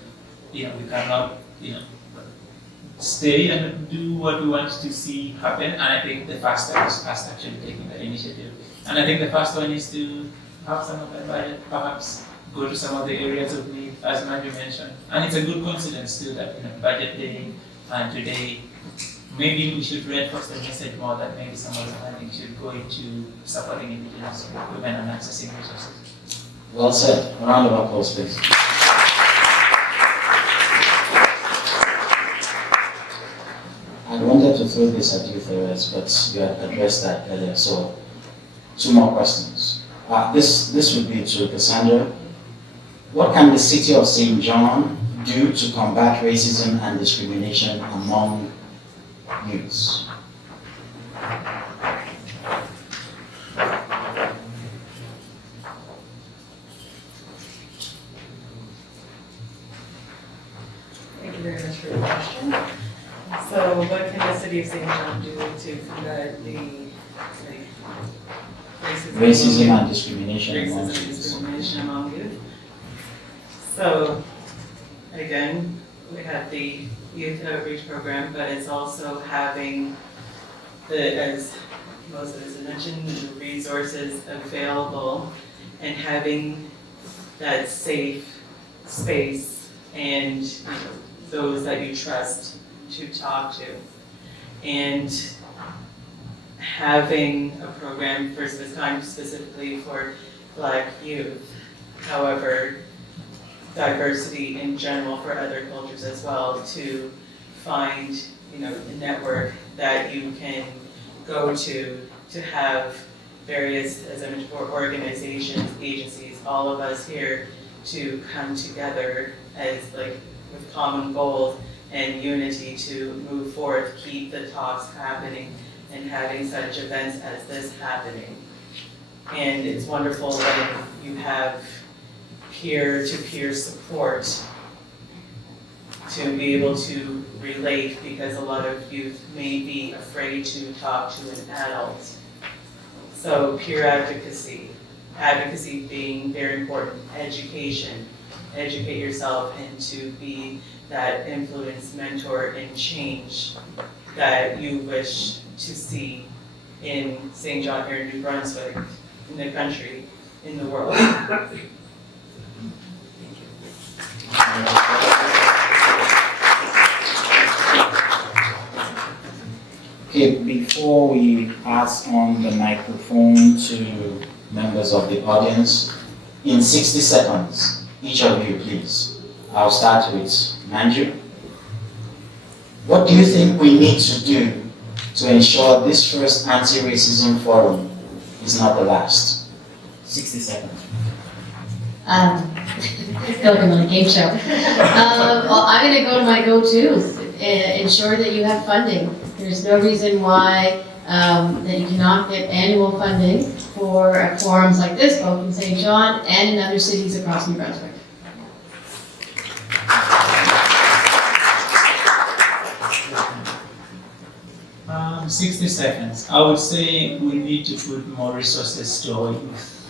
stay and do what we want to see happen. And I think the first step is us actually taking that initiative. And I think the first one is to have some of that budget perhaps go to some of the areas of need, as Manju mentioned. And it's a good coincidence too that budget day and today, maybe we should reinforce the message more that maybe some of the funding should go into supporting indigenous women and accessing resources. Well said. A round of applause, please. I wanted to throw this at you, Therese, but you had addressed that earlier. So, 2 more questions. This would be to Cassandra. What can the city of St. John do to combat racism and discrimination among youths? Thank you very much for your question. So what can the city of St. John do to combat the Racism and discrimination among racism and youths. discrimination among youth? So again, we have the youth outreach program, but it's also having as most of us mentioned, the resources available and having that safe space and those that you trust to talk to. And having a program for this kind specifically for Black youth. However, diversity in general for other cultures as well, to find, a network that you can go to have various, as I mentioned before, organizations, agencies, all of us here to come together as with common goals and unity to move forward, keep the talks happening and having such events as this happening. And it's wonderful when you have peer-to-peer support to be able to relate, because a lot of youth may be afraid to talk to an adult. So peer advocacy being very important, education, educate yourself and to be that influence, mentor, and change that you wish to see in St. John here in New Brunswick, in the country, in the world. Okay, before we pass on the microphone to members of the audience, in 60 seconds, each of you, please. I'll start with Manju. What do you think we need to do to ensure this first anti-racism forum is not the last? 60 seconds. I feel like I'm on a game show. Well, I'm going to go to my go-tos. Ensure that you have funding. There's no reason why that you cannot get annual funding for forums like this, both in St. John and in other cities across New Brunswick. 60 seconds. I would say we need to put more resources to our youth.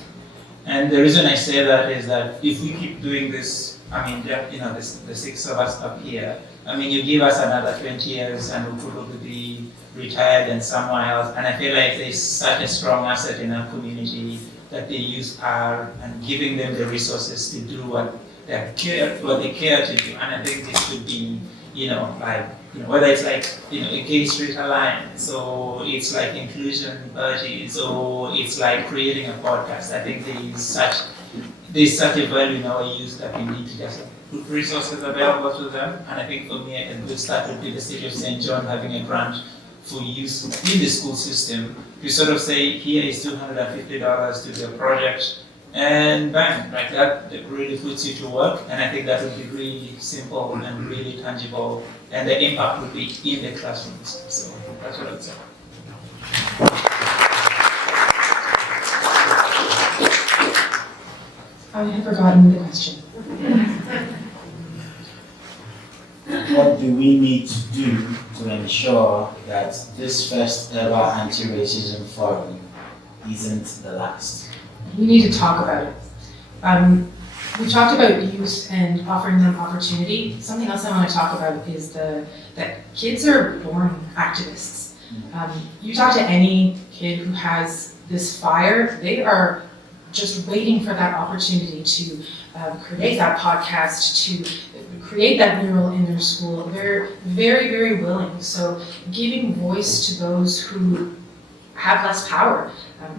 And the reason I say that is that if we keep doing this, the 6 of us up here, you give us another 20 years and we'll probably be retired and somewhere else. And I feel like there's such a strong asset in our community that the youth are, and giving them the resources to do what they care to do. And I think this could be, whether it's a gay street alliance, or it's like inclusion budgets, or it's like creating a podcast. I think there's such a value in our youth that we need to just put resources available to them. And I think for me, a good start would be the city of St. John having a grant for youth in the school system to sort of say, here is $250 to do a project, and bang, like that really puts you to work. And I think that would be really simple and really tangible, and the impact would be in the classrooms. So that's what I would say. I have forgotten the question. What do we need to do to ensure that this first ever anti-racism forum isn't the last? We need to talk about it. We talked about youth and offering them opportunity. Something else I want to talk about is that kids are born activists. You talk to any kid who has this fire, they are just waiting for that opportunity to create that podcast, to create that mural in their school. They're very, very willing. So giving voice to those who have less power.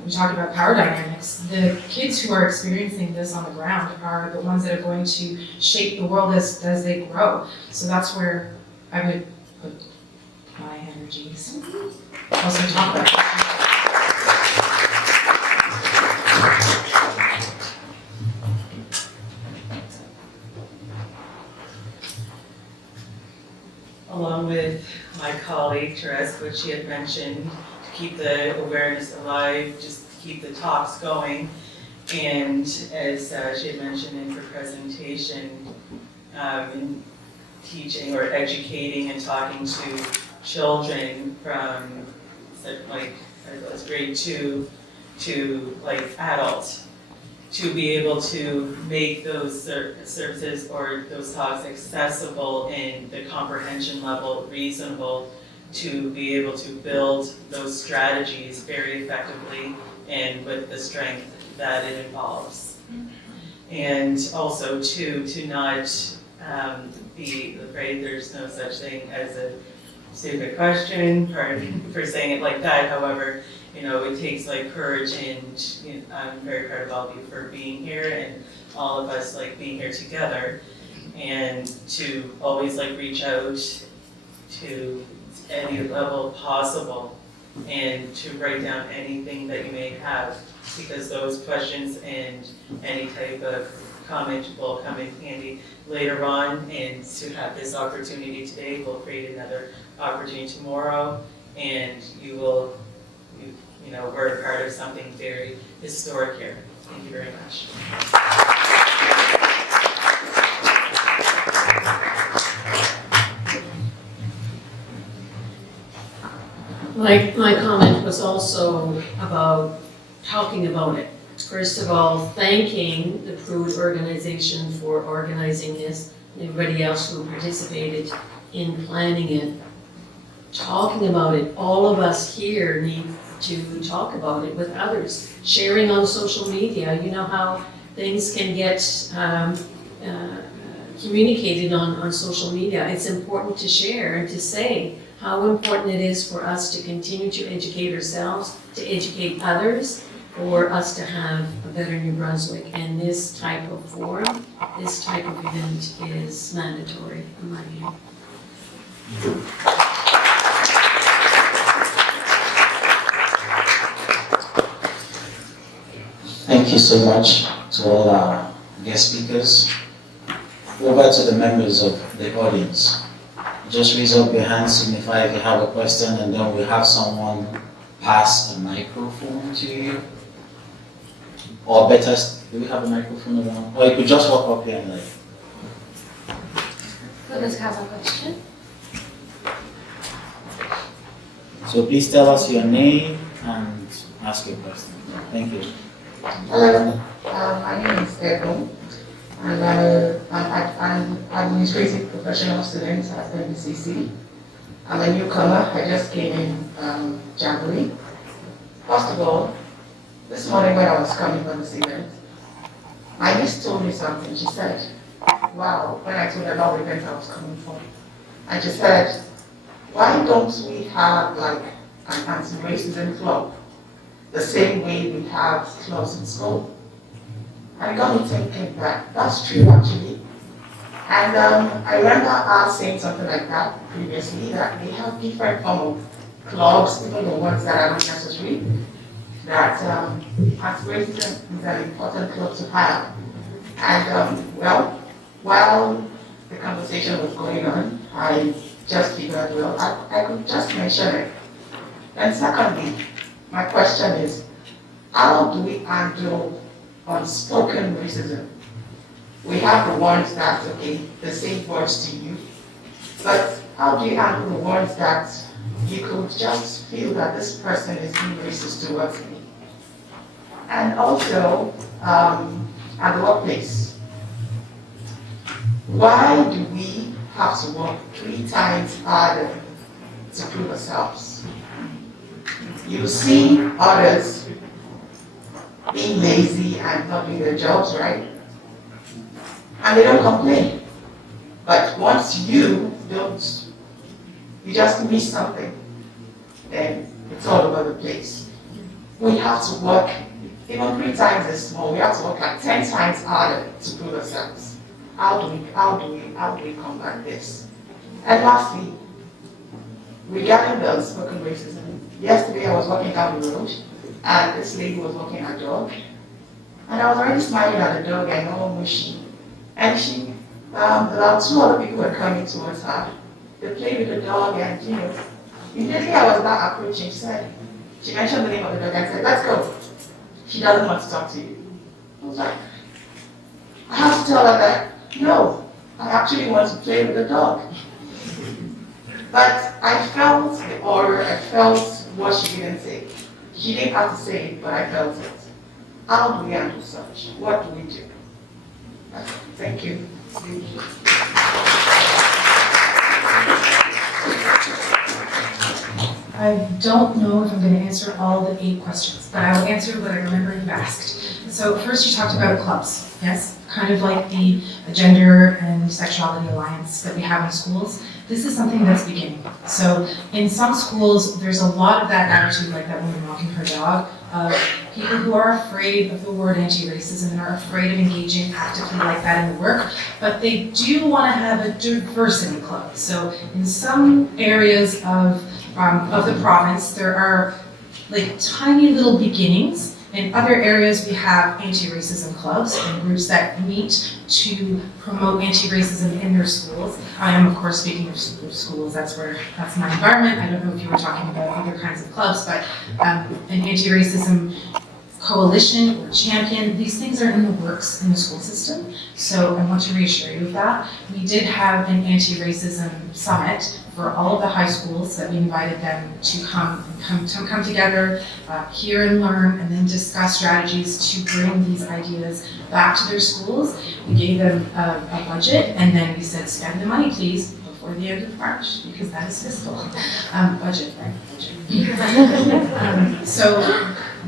We talked about power dynamics. The kids who are experiencing this on the ground are the ones that are going to shape the world as they grow. So that's where I would put my energies. Also talk about it. Along with my colleague Therese, what she had mentioned, to keep the awareness alive, just to keep the talks going. And as she had mentioned in her presentation, in teaching or educating and talking to children from like as grade 2 to like adults, to be able to make those services or those talks accessible and the comprehension level reasonable, to be able to build those strategies very effectively and with the strength that it involves. And also to not be afraid there's no such thing as a stupid question, for saying it like that. However, you know, it takes like courage, and you know, I'm very proud of all of you for being here and all of us like being here together, and to always like reach out to any level possible and to write down anything that you may have, because those questions and any type of comment will come in handy later on, and to have this opportunity today will create another opportunity tomorrow, and you will, you know, we're a part of something very historic here. Thank you very much. My comment was also about talking about it. First of all, thanking the PRUDE organization for organizing this, and everybody else who participated in planning it. Talking about it, all of us here need to talk about it with others. Sharing on social media, you know how things can get communicated on social media. It's important to share and to say how important it is for us to continue to educate ourselves, to educate others, for us to have a better New Brunswick. And this type of forum, this type of event is mandatory in my view. Thank you so much to all our guest speakers. Over to the members of the audience. Just raise up your hand, signify if you have a question, and then we'll have someone pass a microphone to you. Or better, do we have a microphone around? Or you could just walk up here and like. Who does have a question? So please tell us your name and ask your question. Thank you. Hello, my name is Edwin, and I'm an administrative professional student at NBCC. I'm a newcomer. I just came in January. First of all, this morning when I was coming for this event, my niece told me something. She said, wow, when I told her about the event I was coming for, and she said, why don't we have like an anti-racism club, the same way we have clubs in school? And it got me thinking that that's true actually. And I remember us saying something like that previously, that we have different form of clubs, even the ones that are not necessary, that anti-racism is an important club to have. And well, while the conversation was going on, I just figured, well, I could just mention it. And secondly, my question is, how do we handle unspoken racism? We have the ones that, okay, they say words to you, but how do you handle the ones that you could just feel that this person is being racist towards me? And also, at the workplace, why do we have to work 3 times harder to prove ourselves? You see others being lazy and not doing their jobs right. And they don't complain. But once you just miss something, then it's all over the place. We have to work even 3 times as more. We have to work like 10 times harder to prove ourselves. How do we combat this? And lastly, regarding the unspoken racism, yesterday I was walking down the road and this lady was walking her dog, and I was already smiling at the dog and all mushy. And she, about 2 other people were coming towards her. They played with the dog, and immediately I was not approaching. She mentioned the name of the dog and said, "Let's go." She doesn't want to talk to you. I was like, I have to tell her that, no, I actually want to play with the dog. But I felt the aura, I felt what she didn't say. She didn't have to say it, but I felt it. How do we handle such? What do we do? Thank you. I don't know if I'm going to answer all the 8 questions, but I will answer what I remember you asked. So first you talked about clubs, yes? Kind of like the Gender and Sexuality Alliance that we have in schools. This is something that's beginning. So in some schools, there's a lot of that attitude, like that woman walking her dog, of people who are afraid of the word anti-racism and are afraid of engaging actively like that in the work, but they do want to have a diversity club. So in some areas of the province, there are like tiny little beginnings. In other areas, we have anti-racism clubs and groups that meet to promote anti-racism in their schools. I am, of course, speaking of schools. That's my environment. I don't know if you were talking about other kinds of clubs, but an anti-racism coalition or champion, these things are in the works in the school system. So I want to reassure you of that. We did have an anti-racism summit for all of the high schools that we invited them to come together, hear and learn, and then discuss strategies to bring these ideas back to their schools. We gave them a budget, and then we said, spend the money, please, before the end of March, because that is fiscal. Budget, right? Budget. So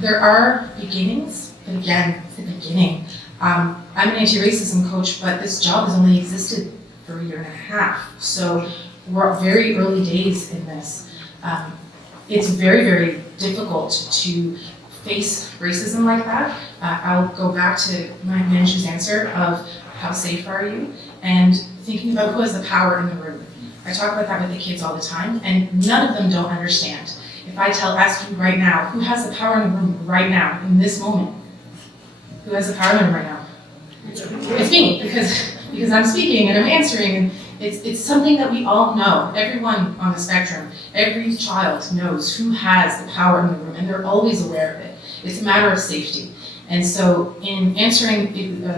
there are beginnings, but again, it's the beginning. I'm an anti-racism coach, but this job has only existed for 1.5 years. So we're at very early days in this. It's very, very difficult to face racism like that. I'll go back to my manager's answer of how safe are you, and thinking about who has the power in the room. I talk about that with the kids all the time, and none of them don't understand. If I ask you right now, who has the power in the room right now, in this moment? Who has the power in the room right now? It's me, because I'm speaking and I'm answering, and it's something that we all know. Everyone on the spectrum, every child knows who has the power in the room, and they're always aware of it. It's a matter of safety. And so in answering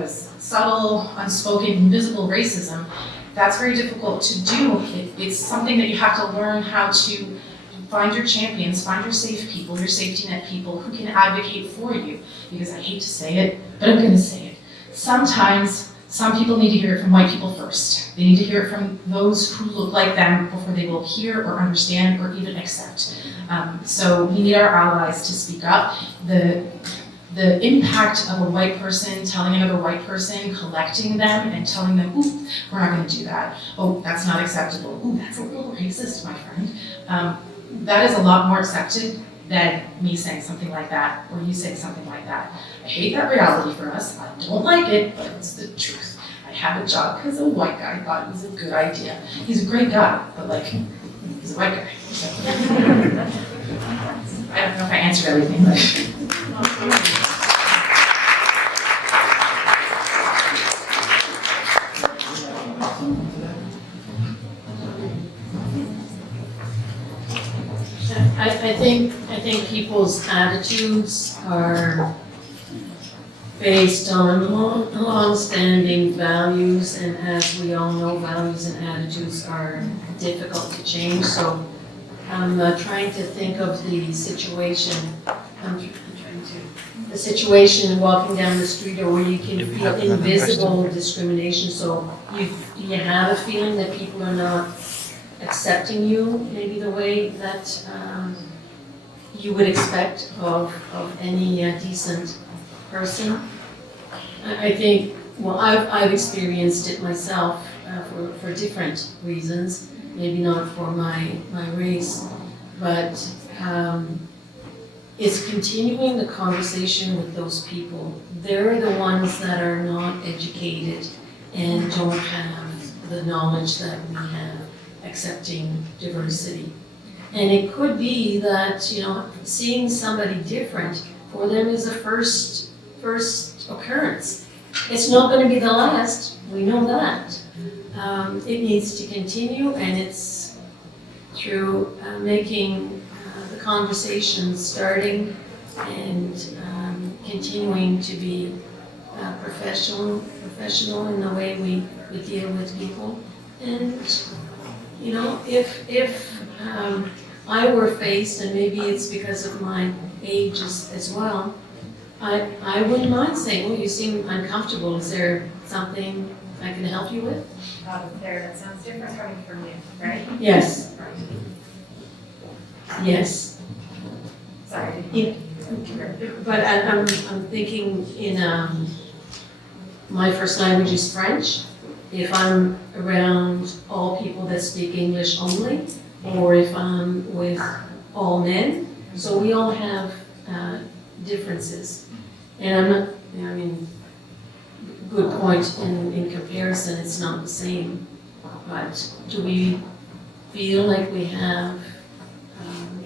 subtle, unspoken, invisible racism, that's very difficult to do. It's something that you have to learn how to find your champions, find your safe people, your safety net people who can advocate for you. Because I hate to say it, but I'm gonna say it. Sometimes some people need to hear it from white people first. They need to hear it from those who look like them before they will hear or understand or even accept. So we need our allies to speak up. The impact of a white person telling another white person, collecting them and telling them, ooh, we're not gonna do that. Oh, that's not acceptable. Ooh, that's a little racist, my friend. That is a lot more accepted than me saying something like that, or you saying something like that. I hate that reality for us. I don't like it, but it's the truth. I have a job because a white guy thought it was a good idea. He's a great guy, but like, he's a white guy. So. I don't know if I answered everything, but. I think people's attitudes are based on long-standing values, and as we all know, values and attitudes are difficult to change. So I'm trying to think of the situation. The situation walking down the street, or where you can feel invisible discrimination. So you have a feeling that people are not accepting you maybe the way that you would expect of any decent person. I think, well, I've experienced it myself for different reasons, maybe not for my race, but it's continuing the conversation with those people. They're the ones that are not educated and don't have the knowledge that we have accepting diversity. And it could be that, you know, seeing somebody different for them is a first occurrence. It's not going to be the last, we know that. It needs to continue, and it's through making the conversation starting and continuing to be professional in the way we deal with people. And, you know, if I were faced, and maybe it's because of my age as well, I wouldn't mind saying, well, you seem uncomfortable. Is there something I can help you with? There, that sounds different coming from you, right? Yes. Yes. Sorry. Yeah. But I'm thinking in, my first language is French. If I'm around all people that speak English only, or if I'm with all men, so we all have differences. And I'm not, I mean, good point in comparison, it's not the same. But do we feel like we have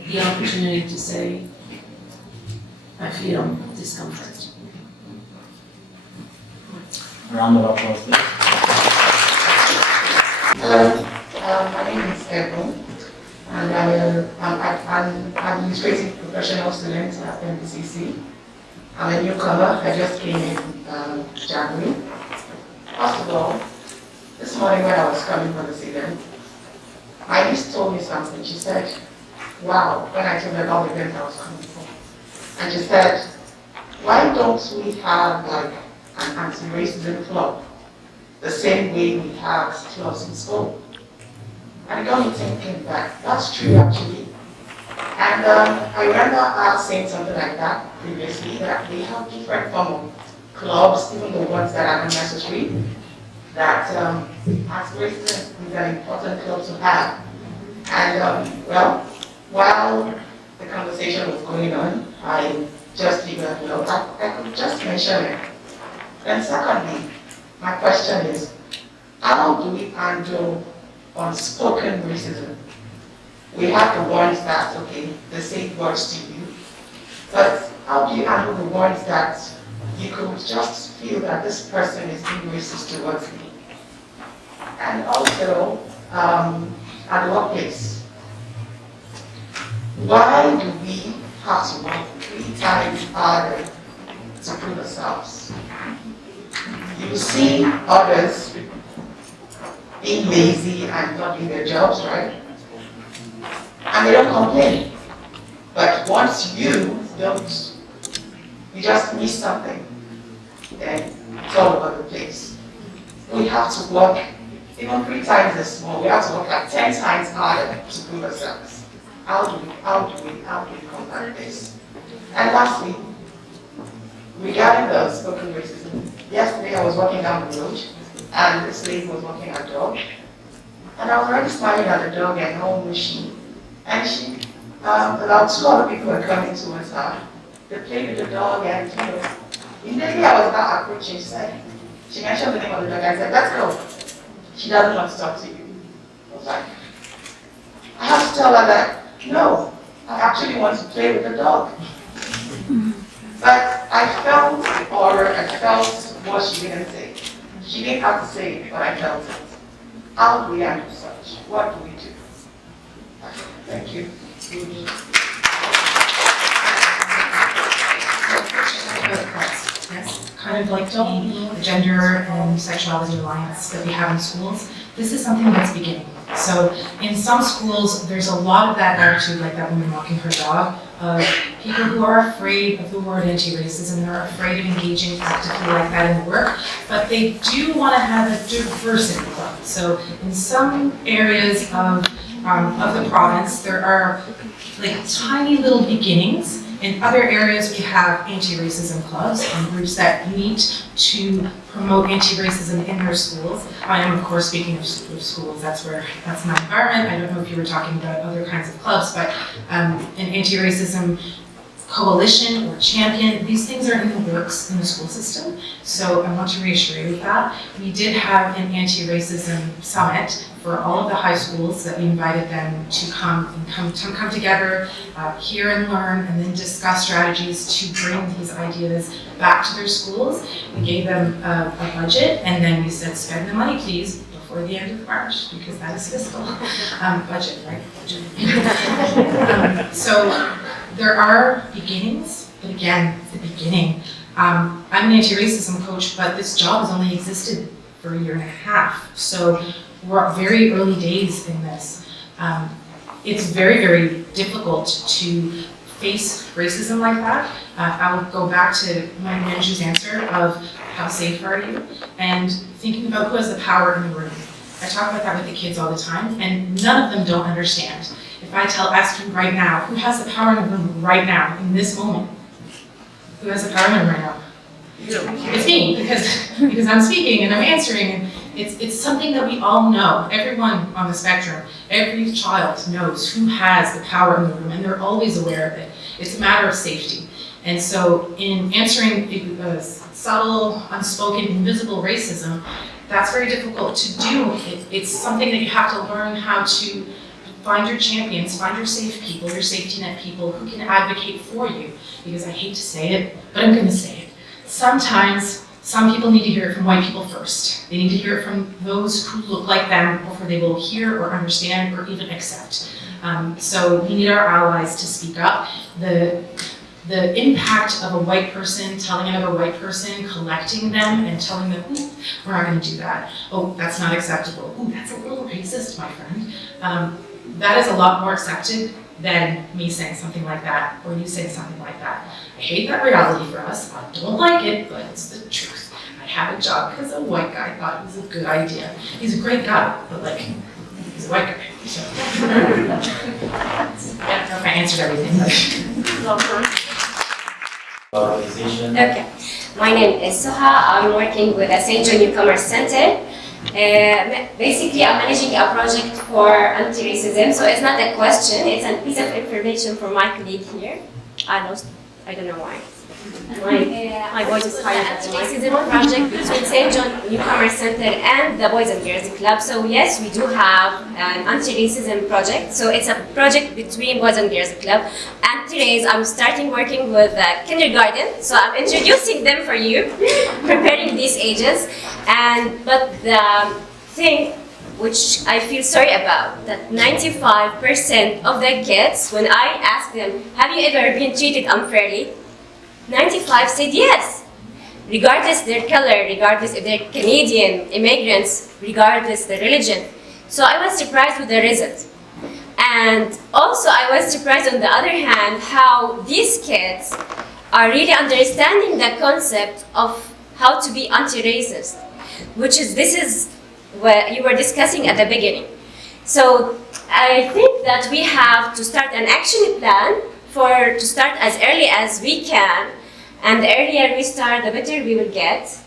the opportunity to say, I feel discomfort? Round of applause, please. Hello, my name is Ebon, and I'm an administrative professional student at NBCC. I'm a newcomer. I just came in January. First of all, this morning when I was coming for this event, my niece told me something. She said, wow, when I told her about the event I was coming for. And she said, why don't we have like an anti-racism club the same way we have clubs in school? And it got me thinking that that's true actually. And I remember her saying something like that previously, that we have different form of clubs, even the ones that are unnecessary, that anti-racism is an important club to have. And well, while the conversation was going on, I just figured, you know, I could just mention it. And secondly, my question is, how do we handle unspoken racism? We have the ones that, okay, they say words to you, but how do you handle the ones that you could just feel that this person is being racist towards me? And also, at the workplace, why do we have to work 3 times harder to prove ourselves? You see others being lazy and not doing their jobs, right? And they don't complain. But once you don't, you just miss something, then it's all over the place. We have to work even 3 times as more. We have to work like 10 times harder to prove ourselves. How do we combat this? And lastly, regarding the spoken racism, yesterday I was walking down the road and this lady was walking her dog, and I was already smiling at the dog and how was she? And she, about 2 other people were coming towards her. They played with the dog, and immediately I was about approaching, she mentioned the name of the dog, I said, let's go. She doesn't want to talk to you. I was like, I have to tell her that, no, I actually want to play with the dog. But I felt the aura, I felt what she didn't say. She didn't have to say it, but I felt it. How do we handle such? What do we do? Thank you. Yes, kind of like the Gender and Sexuality Alliance that we have in schools. This is something that's beginning. So in some schools, there's a lot of that attitude, like that woman walking her dog, of people who are afraid of the word anti-racism, they're afraid of engaging actively like that in the work, but they do want to have a diversity club. So in some areas of the province, there are like tiny little beginnings, In other areas, we have anti-racism clubs and groups that meet to promote anti-racism in their schools. I am, of course, speaking of schools, that's my environment. I don't know if you were talking about other kinds of clubs, but an anti-racism coalition or champion, these things are in the works in the school system. So I want to reassure you of that. We did have an anti-racism summit for all of the high schools that we invited them to come together, hear and learn, and then discuss strategies to bring these ideas back to their schools. We gave them a budget, and then we said, spend the money, please, before the end of March, because that is fiscal budget, right? Budget. So there are beginnings, but again, the beginning. I'm an anti-racism coach, but this job has only existed for a year and a half. So we're at very early days in this. It's very, very difficult to face racism like that. I will go back to my manager's answer of how safe are you, and thinking about who has the power in the room. I talk about that with the kids all the time, and none of them don't understand. If I ask you right now, who has the power in the room right now, in this moment? Who has the power in the room right now? It's me, because I'm speaking and I'm answering, and it's something that we all know. Everyone on the spectrum, every child knows who has the power in the room, and they're always aware of it. It's a matter of safety. And so in answering subtle, unspoken, invisible racism, that's very difficult to do. It's something that you have to learn how to find your champions, find your safe people, your safety net people who can advocate for you. Because I hate to say it, but I'm gonna say it. Sometimes, some people need to hear it from white people first. They need to hear it from those who look like them before they will hear or understand or even accept. So we need our allies to speak up. The impact of a white person telling another white person, collecting them and telling them, we're not gonna do that. Oh, that's not acceptable. Ooh, that's a little racist, my friend. That is a lot more accepted than me saying something like that, or you saying something like that. I hate that reality for us. I don't like it, but it's the truth. I have a job because a white guy thought it was a good idea. He's a great guy, but like, he's a white guy. So. I don't know if I answered everything, Organization. Okay, my name is Soha. I'm working with the St. John Newcomer Center. Basically, I'm managing a project for anti-racism, so it's not a question, it's a piece of information for my colleague here. I don't know why. My voice is higher. Anti-racism project between St. John Newcomer Center and the Boys and Girls Club. So yes, we do have an anti-racism project. So it's a project between Boys and Girls Club. And today I'm starting working with kindergarten. So I'm introducing them for you, preparing these ages. But the thing which I feel sorry about, that 95% of the kids, when I ask them, have you ever been treated unfairly? 95 said yes, regardless their color, regardless if they're Canadian, immigrants, regardless their religion. So I was surprised with the result. And also I was surprised on the other hand how these kids are really understanding the concept of how to be anti-racist, this is what you were discussing at the beginning. So I think that we have to start an action plan to start as early as we can, and the earlier we start, the better we will get.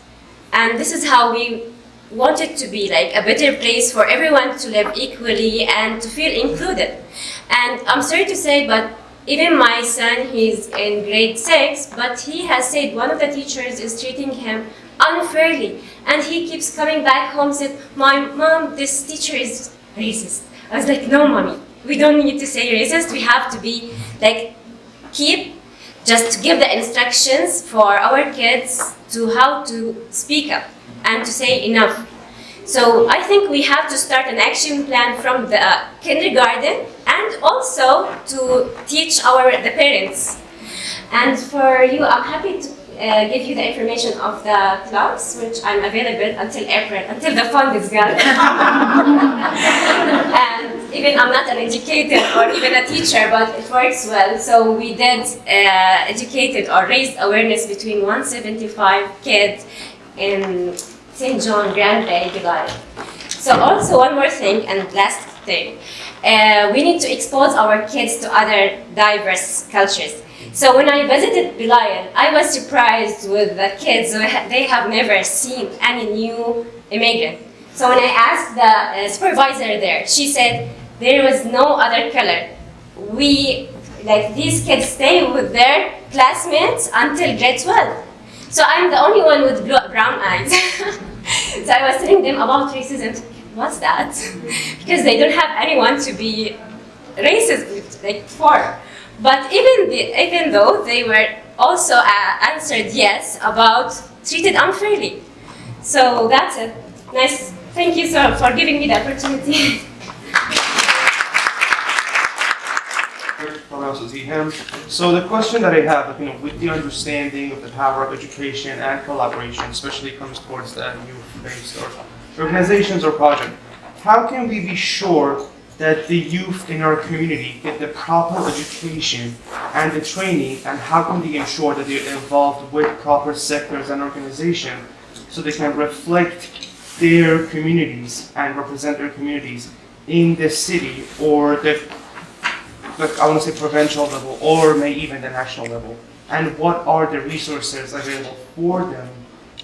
And this is how we want it to be, like a better place for everyone to live equally and to feel included. And I'm sorry to say, but even my son, he's in grade 6, but he has said one of the teachers is treating him unfairly. And he keeps coming back home and said, my mom, this teacher is racist. I was like, no, mommy, we don't need to say racist. We have to be like, just give the instructions for our kids to how to speak up and to say enough. So I think we have to start an action plan from the kindergarten and also to teach the parents. And for you, I'm happy to give you the information of the clubs, which I'm available until April, until the fund is gone. And even I'm not an educator or even a teacher, but it works well. So we did educated or raised awareness between 175 kids in St. John, Grand Bay, July. So also one more thing and last thing, we need to expose our kids to other diverse cultures. So when I visited Belial, I was surprised with the kids. They have never seen any new immigrant. So when I asked the supervisor there, she said there was no other color. These kids stay with their classmates until grade 12. So I'm the only one with brown eyes. So I was telling them about racism. What's that? Because they don't have anyone to be racist for. But even though they were also answered yes about treated unfairly. So that's it. Nice. Thank you so for giving me the opportunity. So the question that I have, with the understanding of the power of education and collaboration, especially comes towards the youth-based or organizations or projects, how can we be sure that the youth in our community get the proper education and the training, and how can we ensure that they're involved with proper sectors and organizations so they can reflect their communities and represent their communities in the city or I want to say provincial level, or maybe even the national level? And what are the resources available for them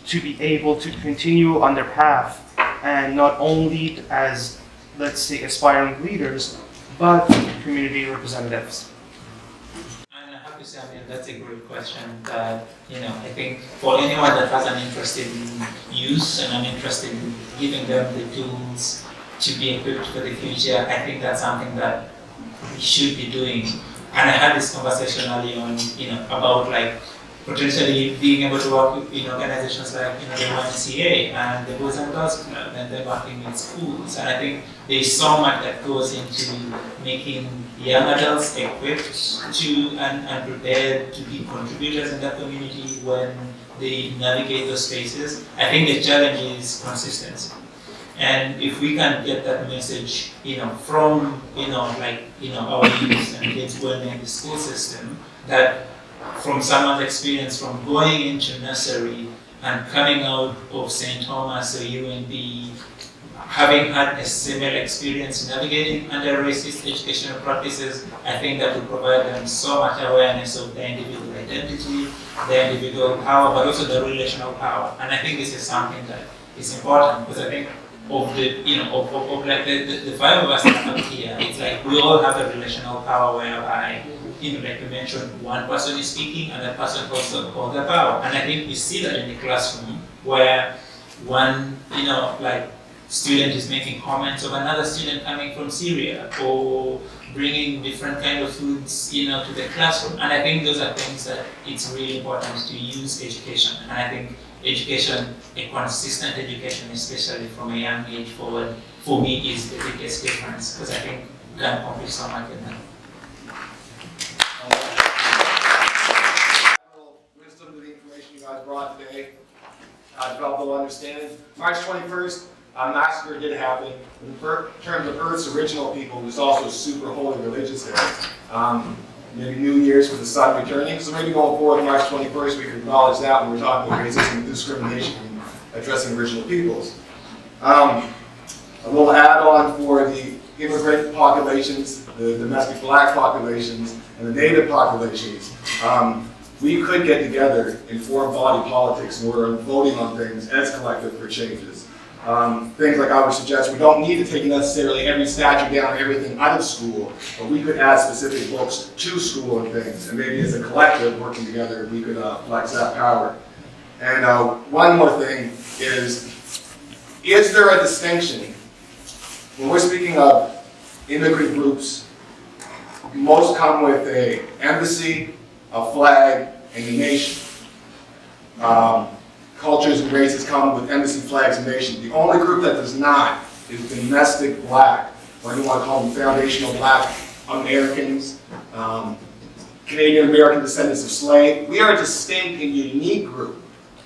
to be able to continue on their path, and not only as, let's say, aspiring leaders, but community representatives? And I have to say, that's a great question that, I think for anyone that has an interest in youth and an interest in giving them the tools to be equipped for the future, I think that's something that we should be doing. And I had this conversation early on, about potentially being able to work in organizations like the YMCA and the Boys and Girls Club, and then working in schools. And I think there's so much that goes into making young adults equipped to and prepared to be contributors in the community when they navigate those spaces. I think the challenge is consistency. And if we can get that message, from, our youth and kids when they're in the school system, that from someone's experience from going into nursery and coming out of St. Thomas or UNB, having had a similar experience navigating under racist educational practices, I think that will provide them so much awareness of their individual identity, their individual power, but also the relational power. And I think this is something that is important, because I think of the, the five of us that are here, it's like we all have a relational power whereby, like you mentioned, one person is speaking and that person also holds the power. And I think we see that in the classroom where one, student is making comments of another student coming from Syria or bringing different kind of foods, to the classroom. And I think those are things that it's really important to use education. And I think education, a consistent education, especially from a young age forward, for me is the biggest difference, because I think we can accomplish so much in that. Wisdom to the information you guys brought today. Develop a little understanding. March 21st, a massacre did happen. In terms of Earth's original people, there's also a super holy religious day. Maybe New Year's for the sun returning. So maybe going forward, March 21st, we can acknowledge that when we're talking about racism and discrimination and addressing original peoples. A little add-on for the immigrant populations, the domestic black populations, and the native populations. We could get together and form body politics in order of voting on things as collective for changes. Things like I would suggest, we don't need to take necessarily every statue down or everything out of school, but we could add specific books to school and things, and maybe as a collective working together, we could flex that power. And one more thing is there a distinction? When we're speaking of immigrant groups, most come with an embassy, a flag, and a nation. Cultures and races come with embassy, flags, and nations. The only group that does not is domestic black, or you want to call them foundational black Americans, Canadian American descendants of slaves. We are a distinct and unique group.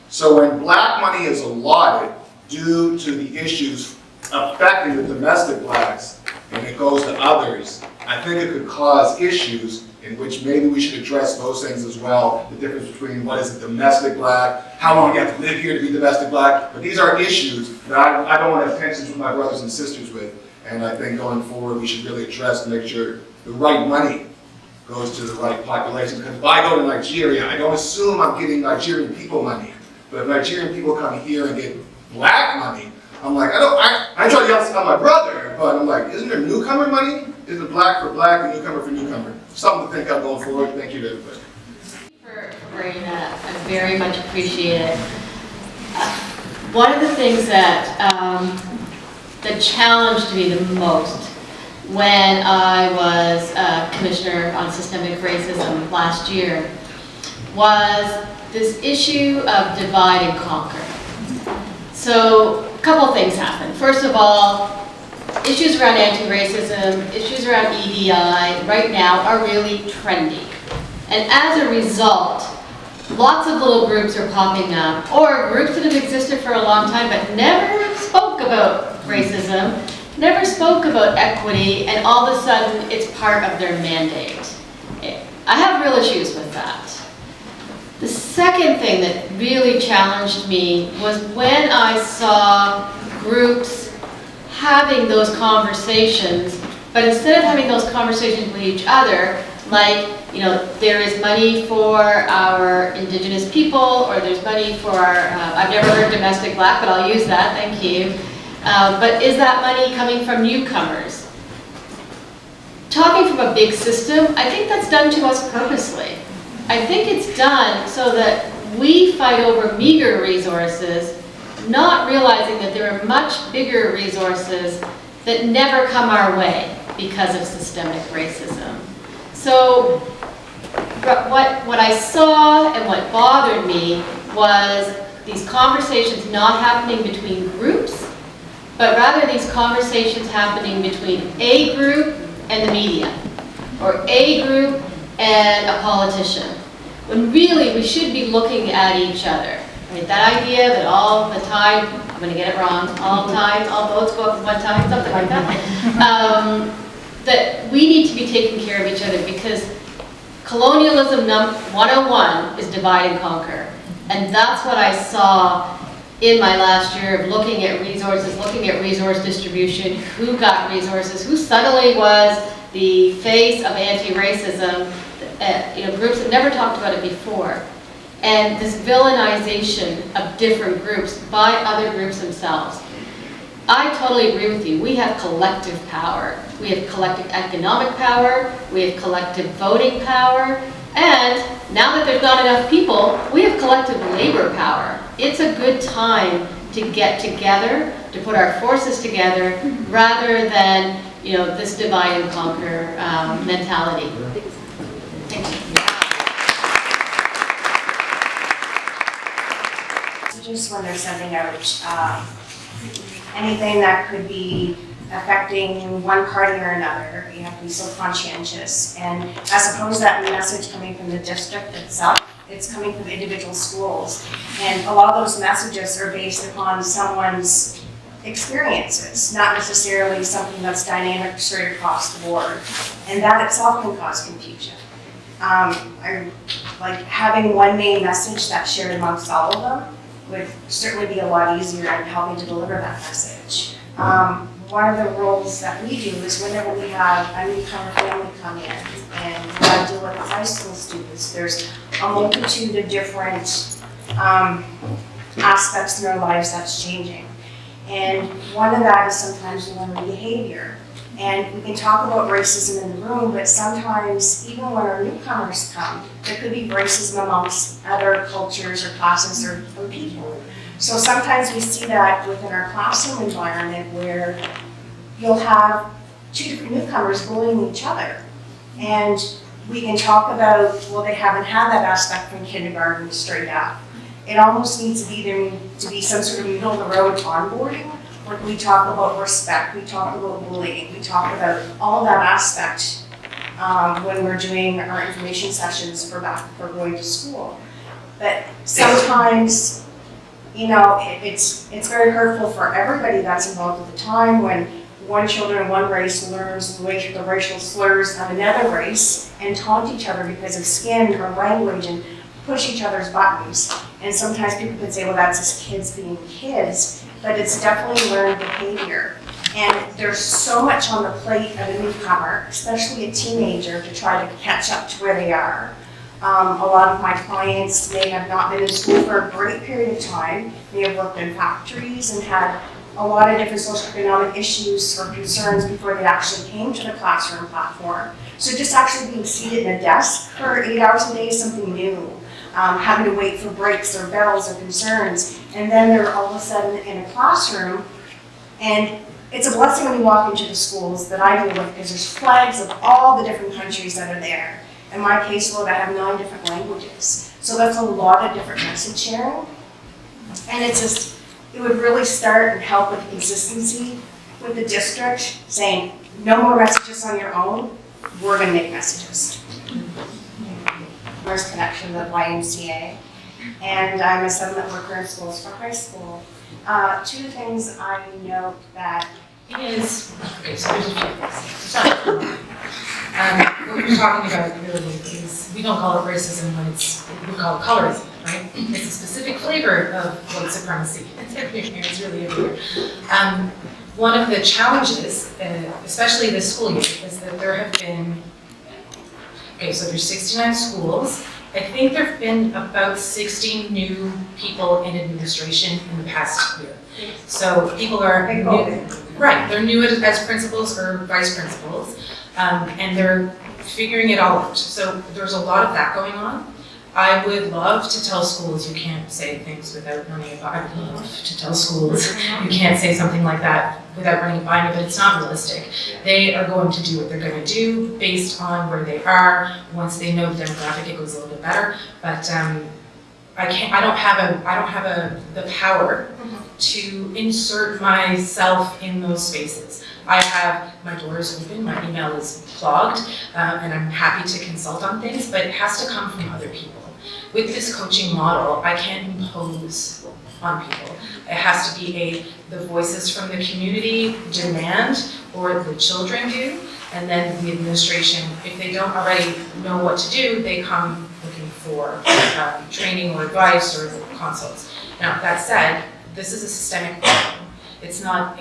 So when black money is allotted due to the issues affecting the domestic blacks, and it goes to others, I think it could cause issues in which maybe we should address those things as well, the difference between what is a domestic black, how long you have to live here to be domestic black, but these are issues that I don't want to have tensions with my brothers and sisters with, and I think going forward we should really address to make sure the right money goes to the right population. Because if I go to Nigeria, I don't assume I'm getting Nigerian people money. But if Nigerian people come here and get black money, I'm like, I try to yell at my brother, but I'm like, isn't there newcomer money? Is it black for black and newcomer for newcomer? Something to think of going forward. Thank you to everybody. For bringing that, I very much appreciate it. One of the things that challenged me the most when I was Commissioner on Systemic Racism last year was this issue of divide and conquer. So a couple things happened. First of all, issues around anti-racism, issues around EDI right now are really trendy. And as a result, lots of little groups are popping up, or groups that have existed for a long time but never spoke about racism, never spoke about equity, and all of a sudden it's part of their mandate. I have real issues with that. The second thing that really challenged me was when I saw groups having those conversations, but instead of having those conversations with each other, like, you know, there is money for our Indigenous people, or there's money for our, I've never heard domestic black, but I'll use that, thank you. But is that money coming from newcomers? Talking from a big system, I think that's done to us purposely. I think it's done so that we fight over meager resources, not realizing that there are much bigger resources that never come our way because of systemic racism. So what I saw and what bothered me was these conversations not happening between groups, but rather these conversations happening between a group and the media, or a group and a politician, when really we should be looking at each other. Right? That idea that all the time, I'm going to get it wrong, all the time, all boats go up at one time, something like that, that we need to be taking care of each other, because colonialism 101 is divide and conquer. And that's what I saw in my last year of looking at resources, looking at resource distribution, who got resources, who suddenly was the face of anti-racism, you know, groups that never talked about it before. And this villainization of different groups by other groups themselves. I totally agree with you. We have collective power. We have collective economic power. We have collective voting power. And now that there's not enough people, we have collective labor power. It's a good time to get together, to put our forces together, rather than, you know, this divide and conquer mentality. Thank you. Just when they're sending out anything that could be affecting one party or another, you have to be so conscientious. And as opposed to that message coming from the district itself, it's coming from individual schools. And a lot of those messages are based upon someone's experiences, not necessarily something that's dynamic straight across the board. And that itself can cause confusion. I like having one main message that's shared amongst all of them would certainly be a lot easier in helping to deliver that message. One of the roles that we do is whenever we have a newcomer family come in and we have to deal with the high school students, there's a multitude of different aspects in their lives that's changing. And one of that is sometimes learning behavior. And we can talk about racism in the room, but sometimes, even when our newcomers come, there could be racism amongst other cultures or classes or people. So sometimes we see that within our classroom environment where you'll have two different newcomers bullying each other. And we can talk about, well, they haven't had that aspect from kindergarten straight up. It almost needs to be there to be some sort of middle of the road onboarding. Where we talk about respect, we talk about bullying, we talk about all that aspect when we're doing our information sessions for going to school. But sometimes, you know, it's very hurtful for everybody that's involved at the time when one children in one race learns the racial slurs of another race and taunt each other because of skin or language and push each other's buttons. And sometimes people could say, well, that's just kids being kids. But it's definitely learned behavior. And there's so much on the plate of a newcomer, especially a teenager, to try to catch up to where they are. A lot of my clients may have not been in school for a great period of time, may have worked in factories and had a lot of different socioeconomic issues or concerns before they actually came to the classroom platform. So just actually being seated in a desk for 8 hours a day is something new. Having to wait for breaks or bells or concerns, and then they're all of a sudden in a classroom. And it's a blessing when you walk into the schools that I deal with, because there's flags of all the different countries that are there. In my caseload, I have 9 different languages. So that's a lot of different message sharing. And it's just, it would really start and help with consistency with the district, saying, no more messages on your own, we're gonna make messages. First connection, the YMCA, and I'm a settlement worker in schools for high school. 2 things I note that is, okay, so there's a few things. What we're talking about really is, we don't call it racism when we call it colorism, right? It's a specific flavor of white supremacy. It's really everywhere. One of the challenges, especially this school year, is that there have been, okay, so there's 69 schools. I think there have been about 60 new people in administration in the past year. So people are new, right, they're new as principals or vice principals, and they're figuring it all out. So there's a lot of that going on. I would love to tell schools you can't say things without running it by. I would love to tell schools you can't say something like that without running it by me, but it's not realistic. They are going to do what they're going to do based on where they are. Once they know the demographic, it goes a little bit better. But I don't have the power to insert myself in those spaces. I have, my door is open, my email is clogged, and I'm happy to consult on things, but it has to come from other people. With this coaching model, I can't impose on people. It has to be the voices from the community demand, or the children do, and then the administration, if they don't already know what to do, they come looking for training or advice or consults. Now, that said, this is a systemic problem. It's not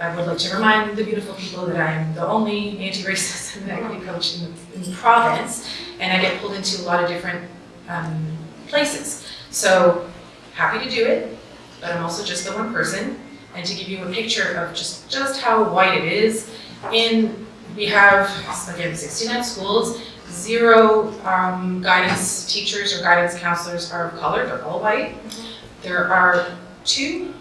I would like to remind the beautiful people that I am the only anti-racist and equity coach in the province, and I get pulled into a lot of different places. So, happy to do it, but I'm also just the one person. And to give you a picture of just how white it is, we have, again, 69 schools, 0 guidance teachers or guidance counselors are of color, they're all white. There are 2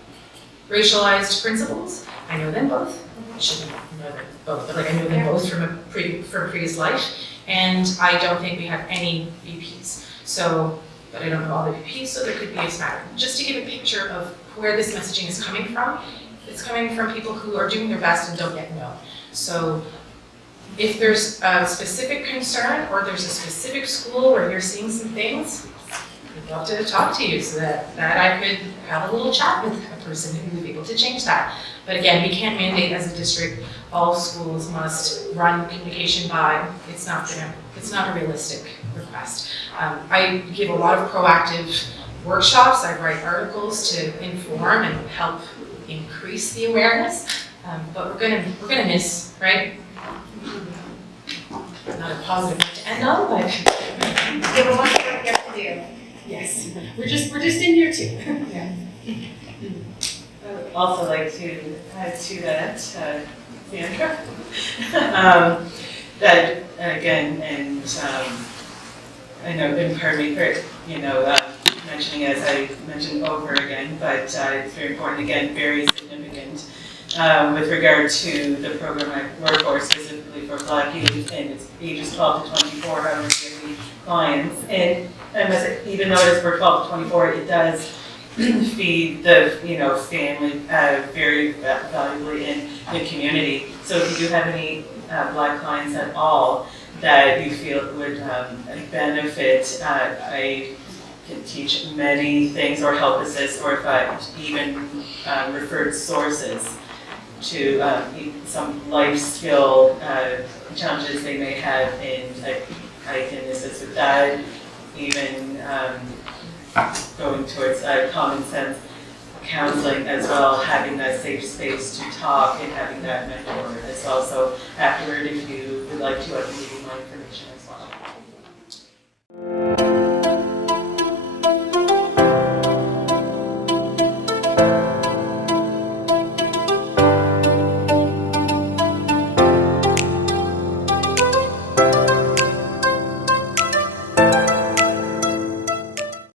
racialized principals. I know them both. I shouldn't know them both, but I know them both from a previous life. And I don't think we have any VPs. So, but I don't know all the VPs, so there could be a smattering. Just to give a picture of where this messaging is coming from, it's coming from people who are doing their best and don't yet know. So, if there's a specific concern or there's a specific school where you're seeing some things, I'd love to talk to you so that I could have a little chat with a person who would be able to change that. But again, we can't mandate as a district all schools must run communication by. It's not a realistic request. I give a lot of proactive workshops. I write articles to inform and help increase the awareness. But we're gonna miss, right? Not a positive note to end on, but give them what you have to do. Yes, we're just in here too. Yeah. I would also like to add to that, Sandra, that again, and I know, and pardon me for mentioning, as I mentioned over again, but it's very important, again, very significant with regard to the program I work for, specifically for Black youth, and it's ages 12 to 24, how many clients, and I must even notice for 12 to 24, it does feed the family very valuably in the community. So if you do have any Black clients at all that you feel would benefit, I can teach many things or help assist, or if I even referred sources to some life skill challenges they may have, and I can assist with that, even going towards common sense counseling as well, having that safe space to talk and having that mentor as well. So afterward, if you would like to, I can give you my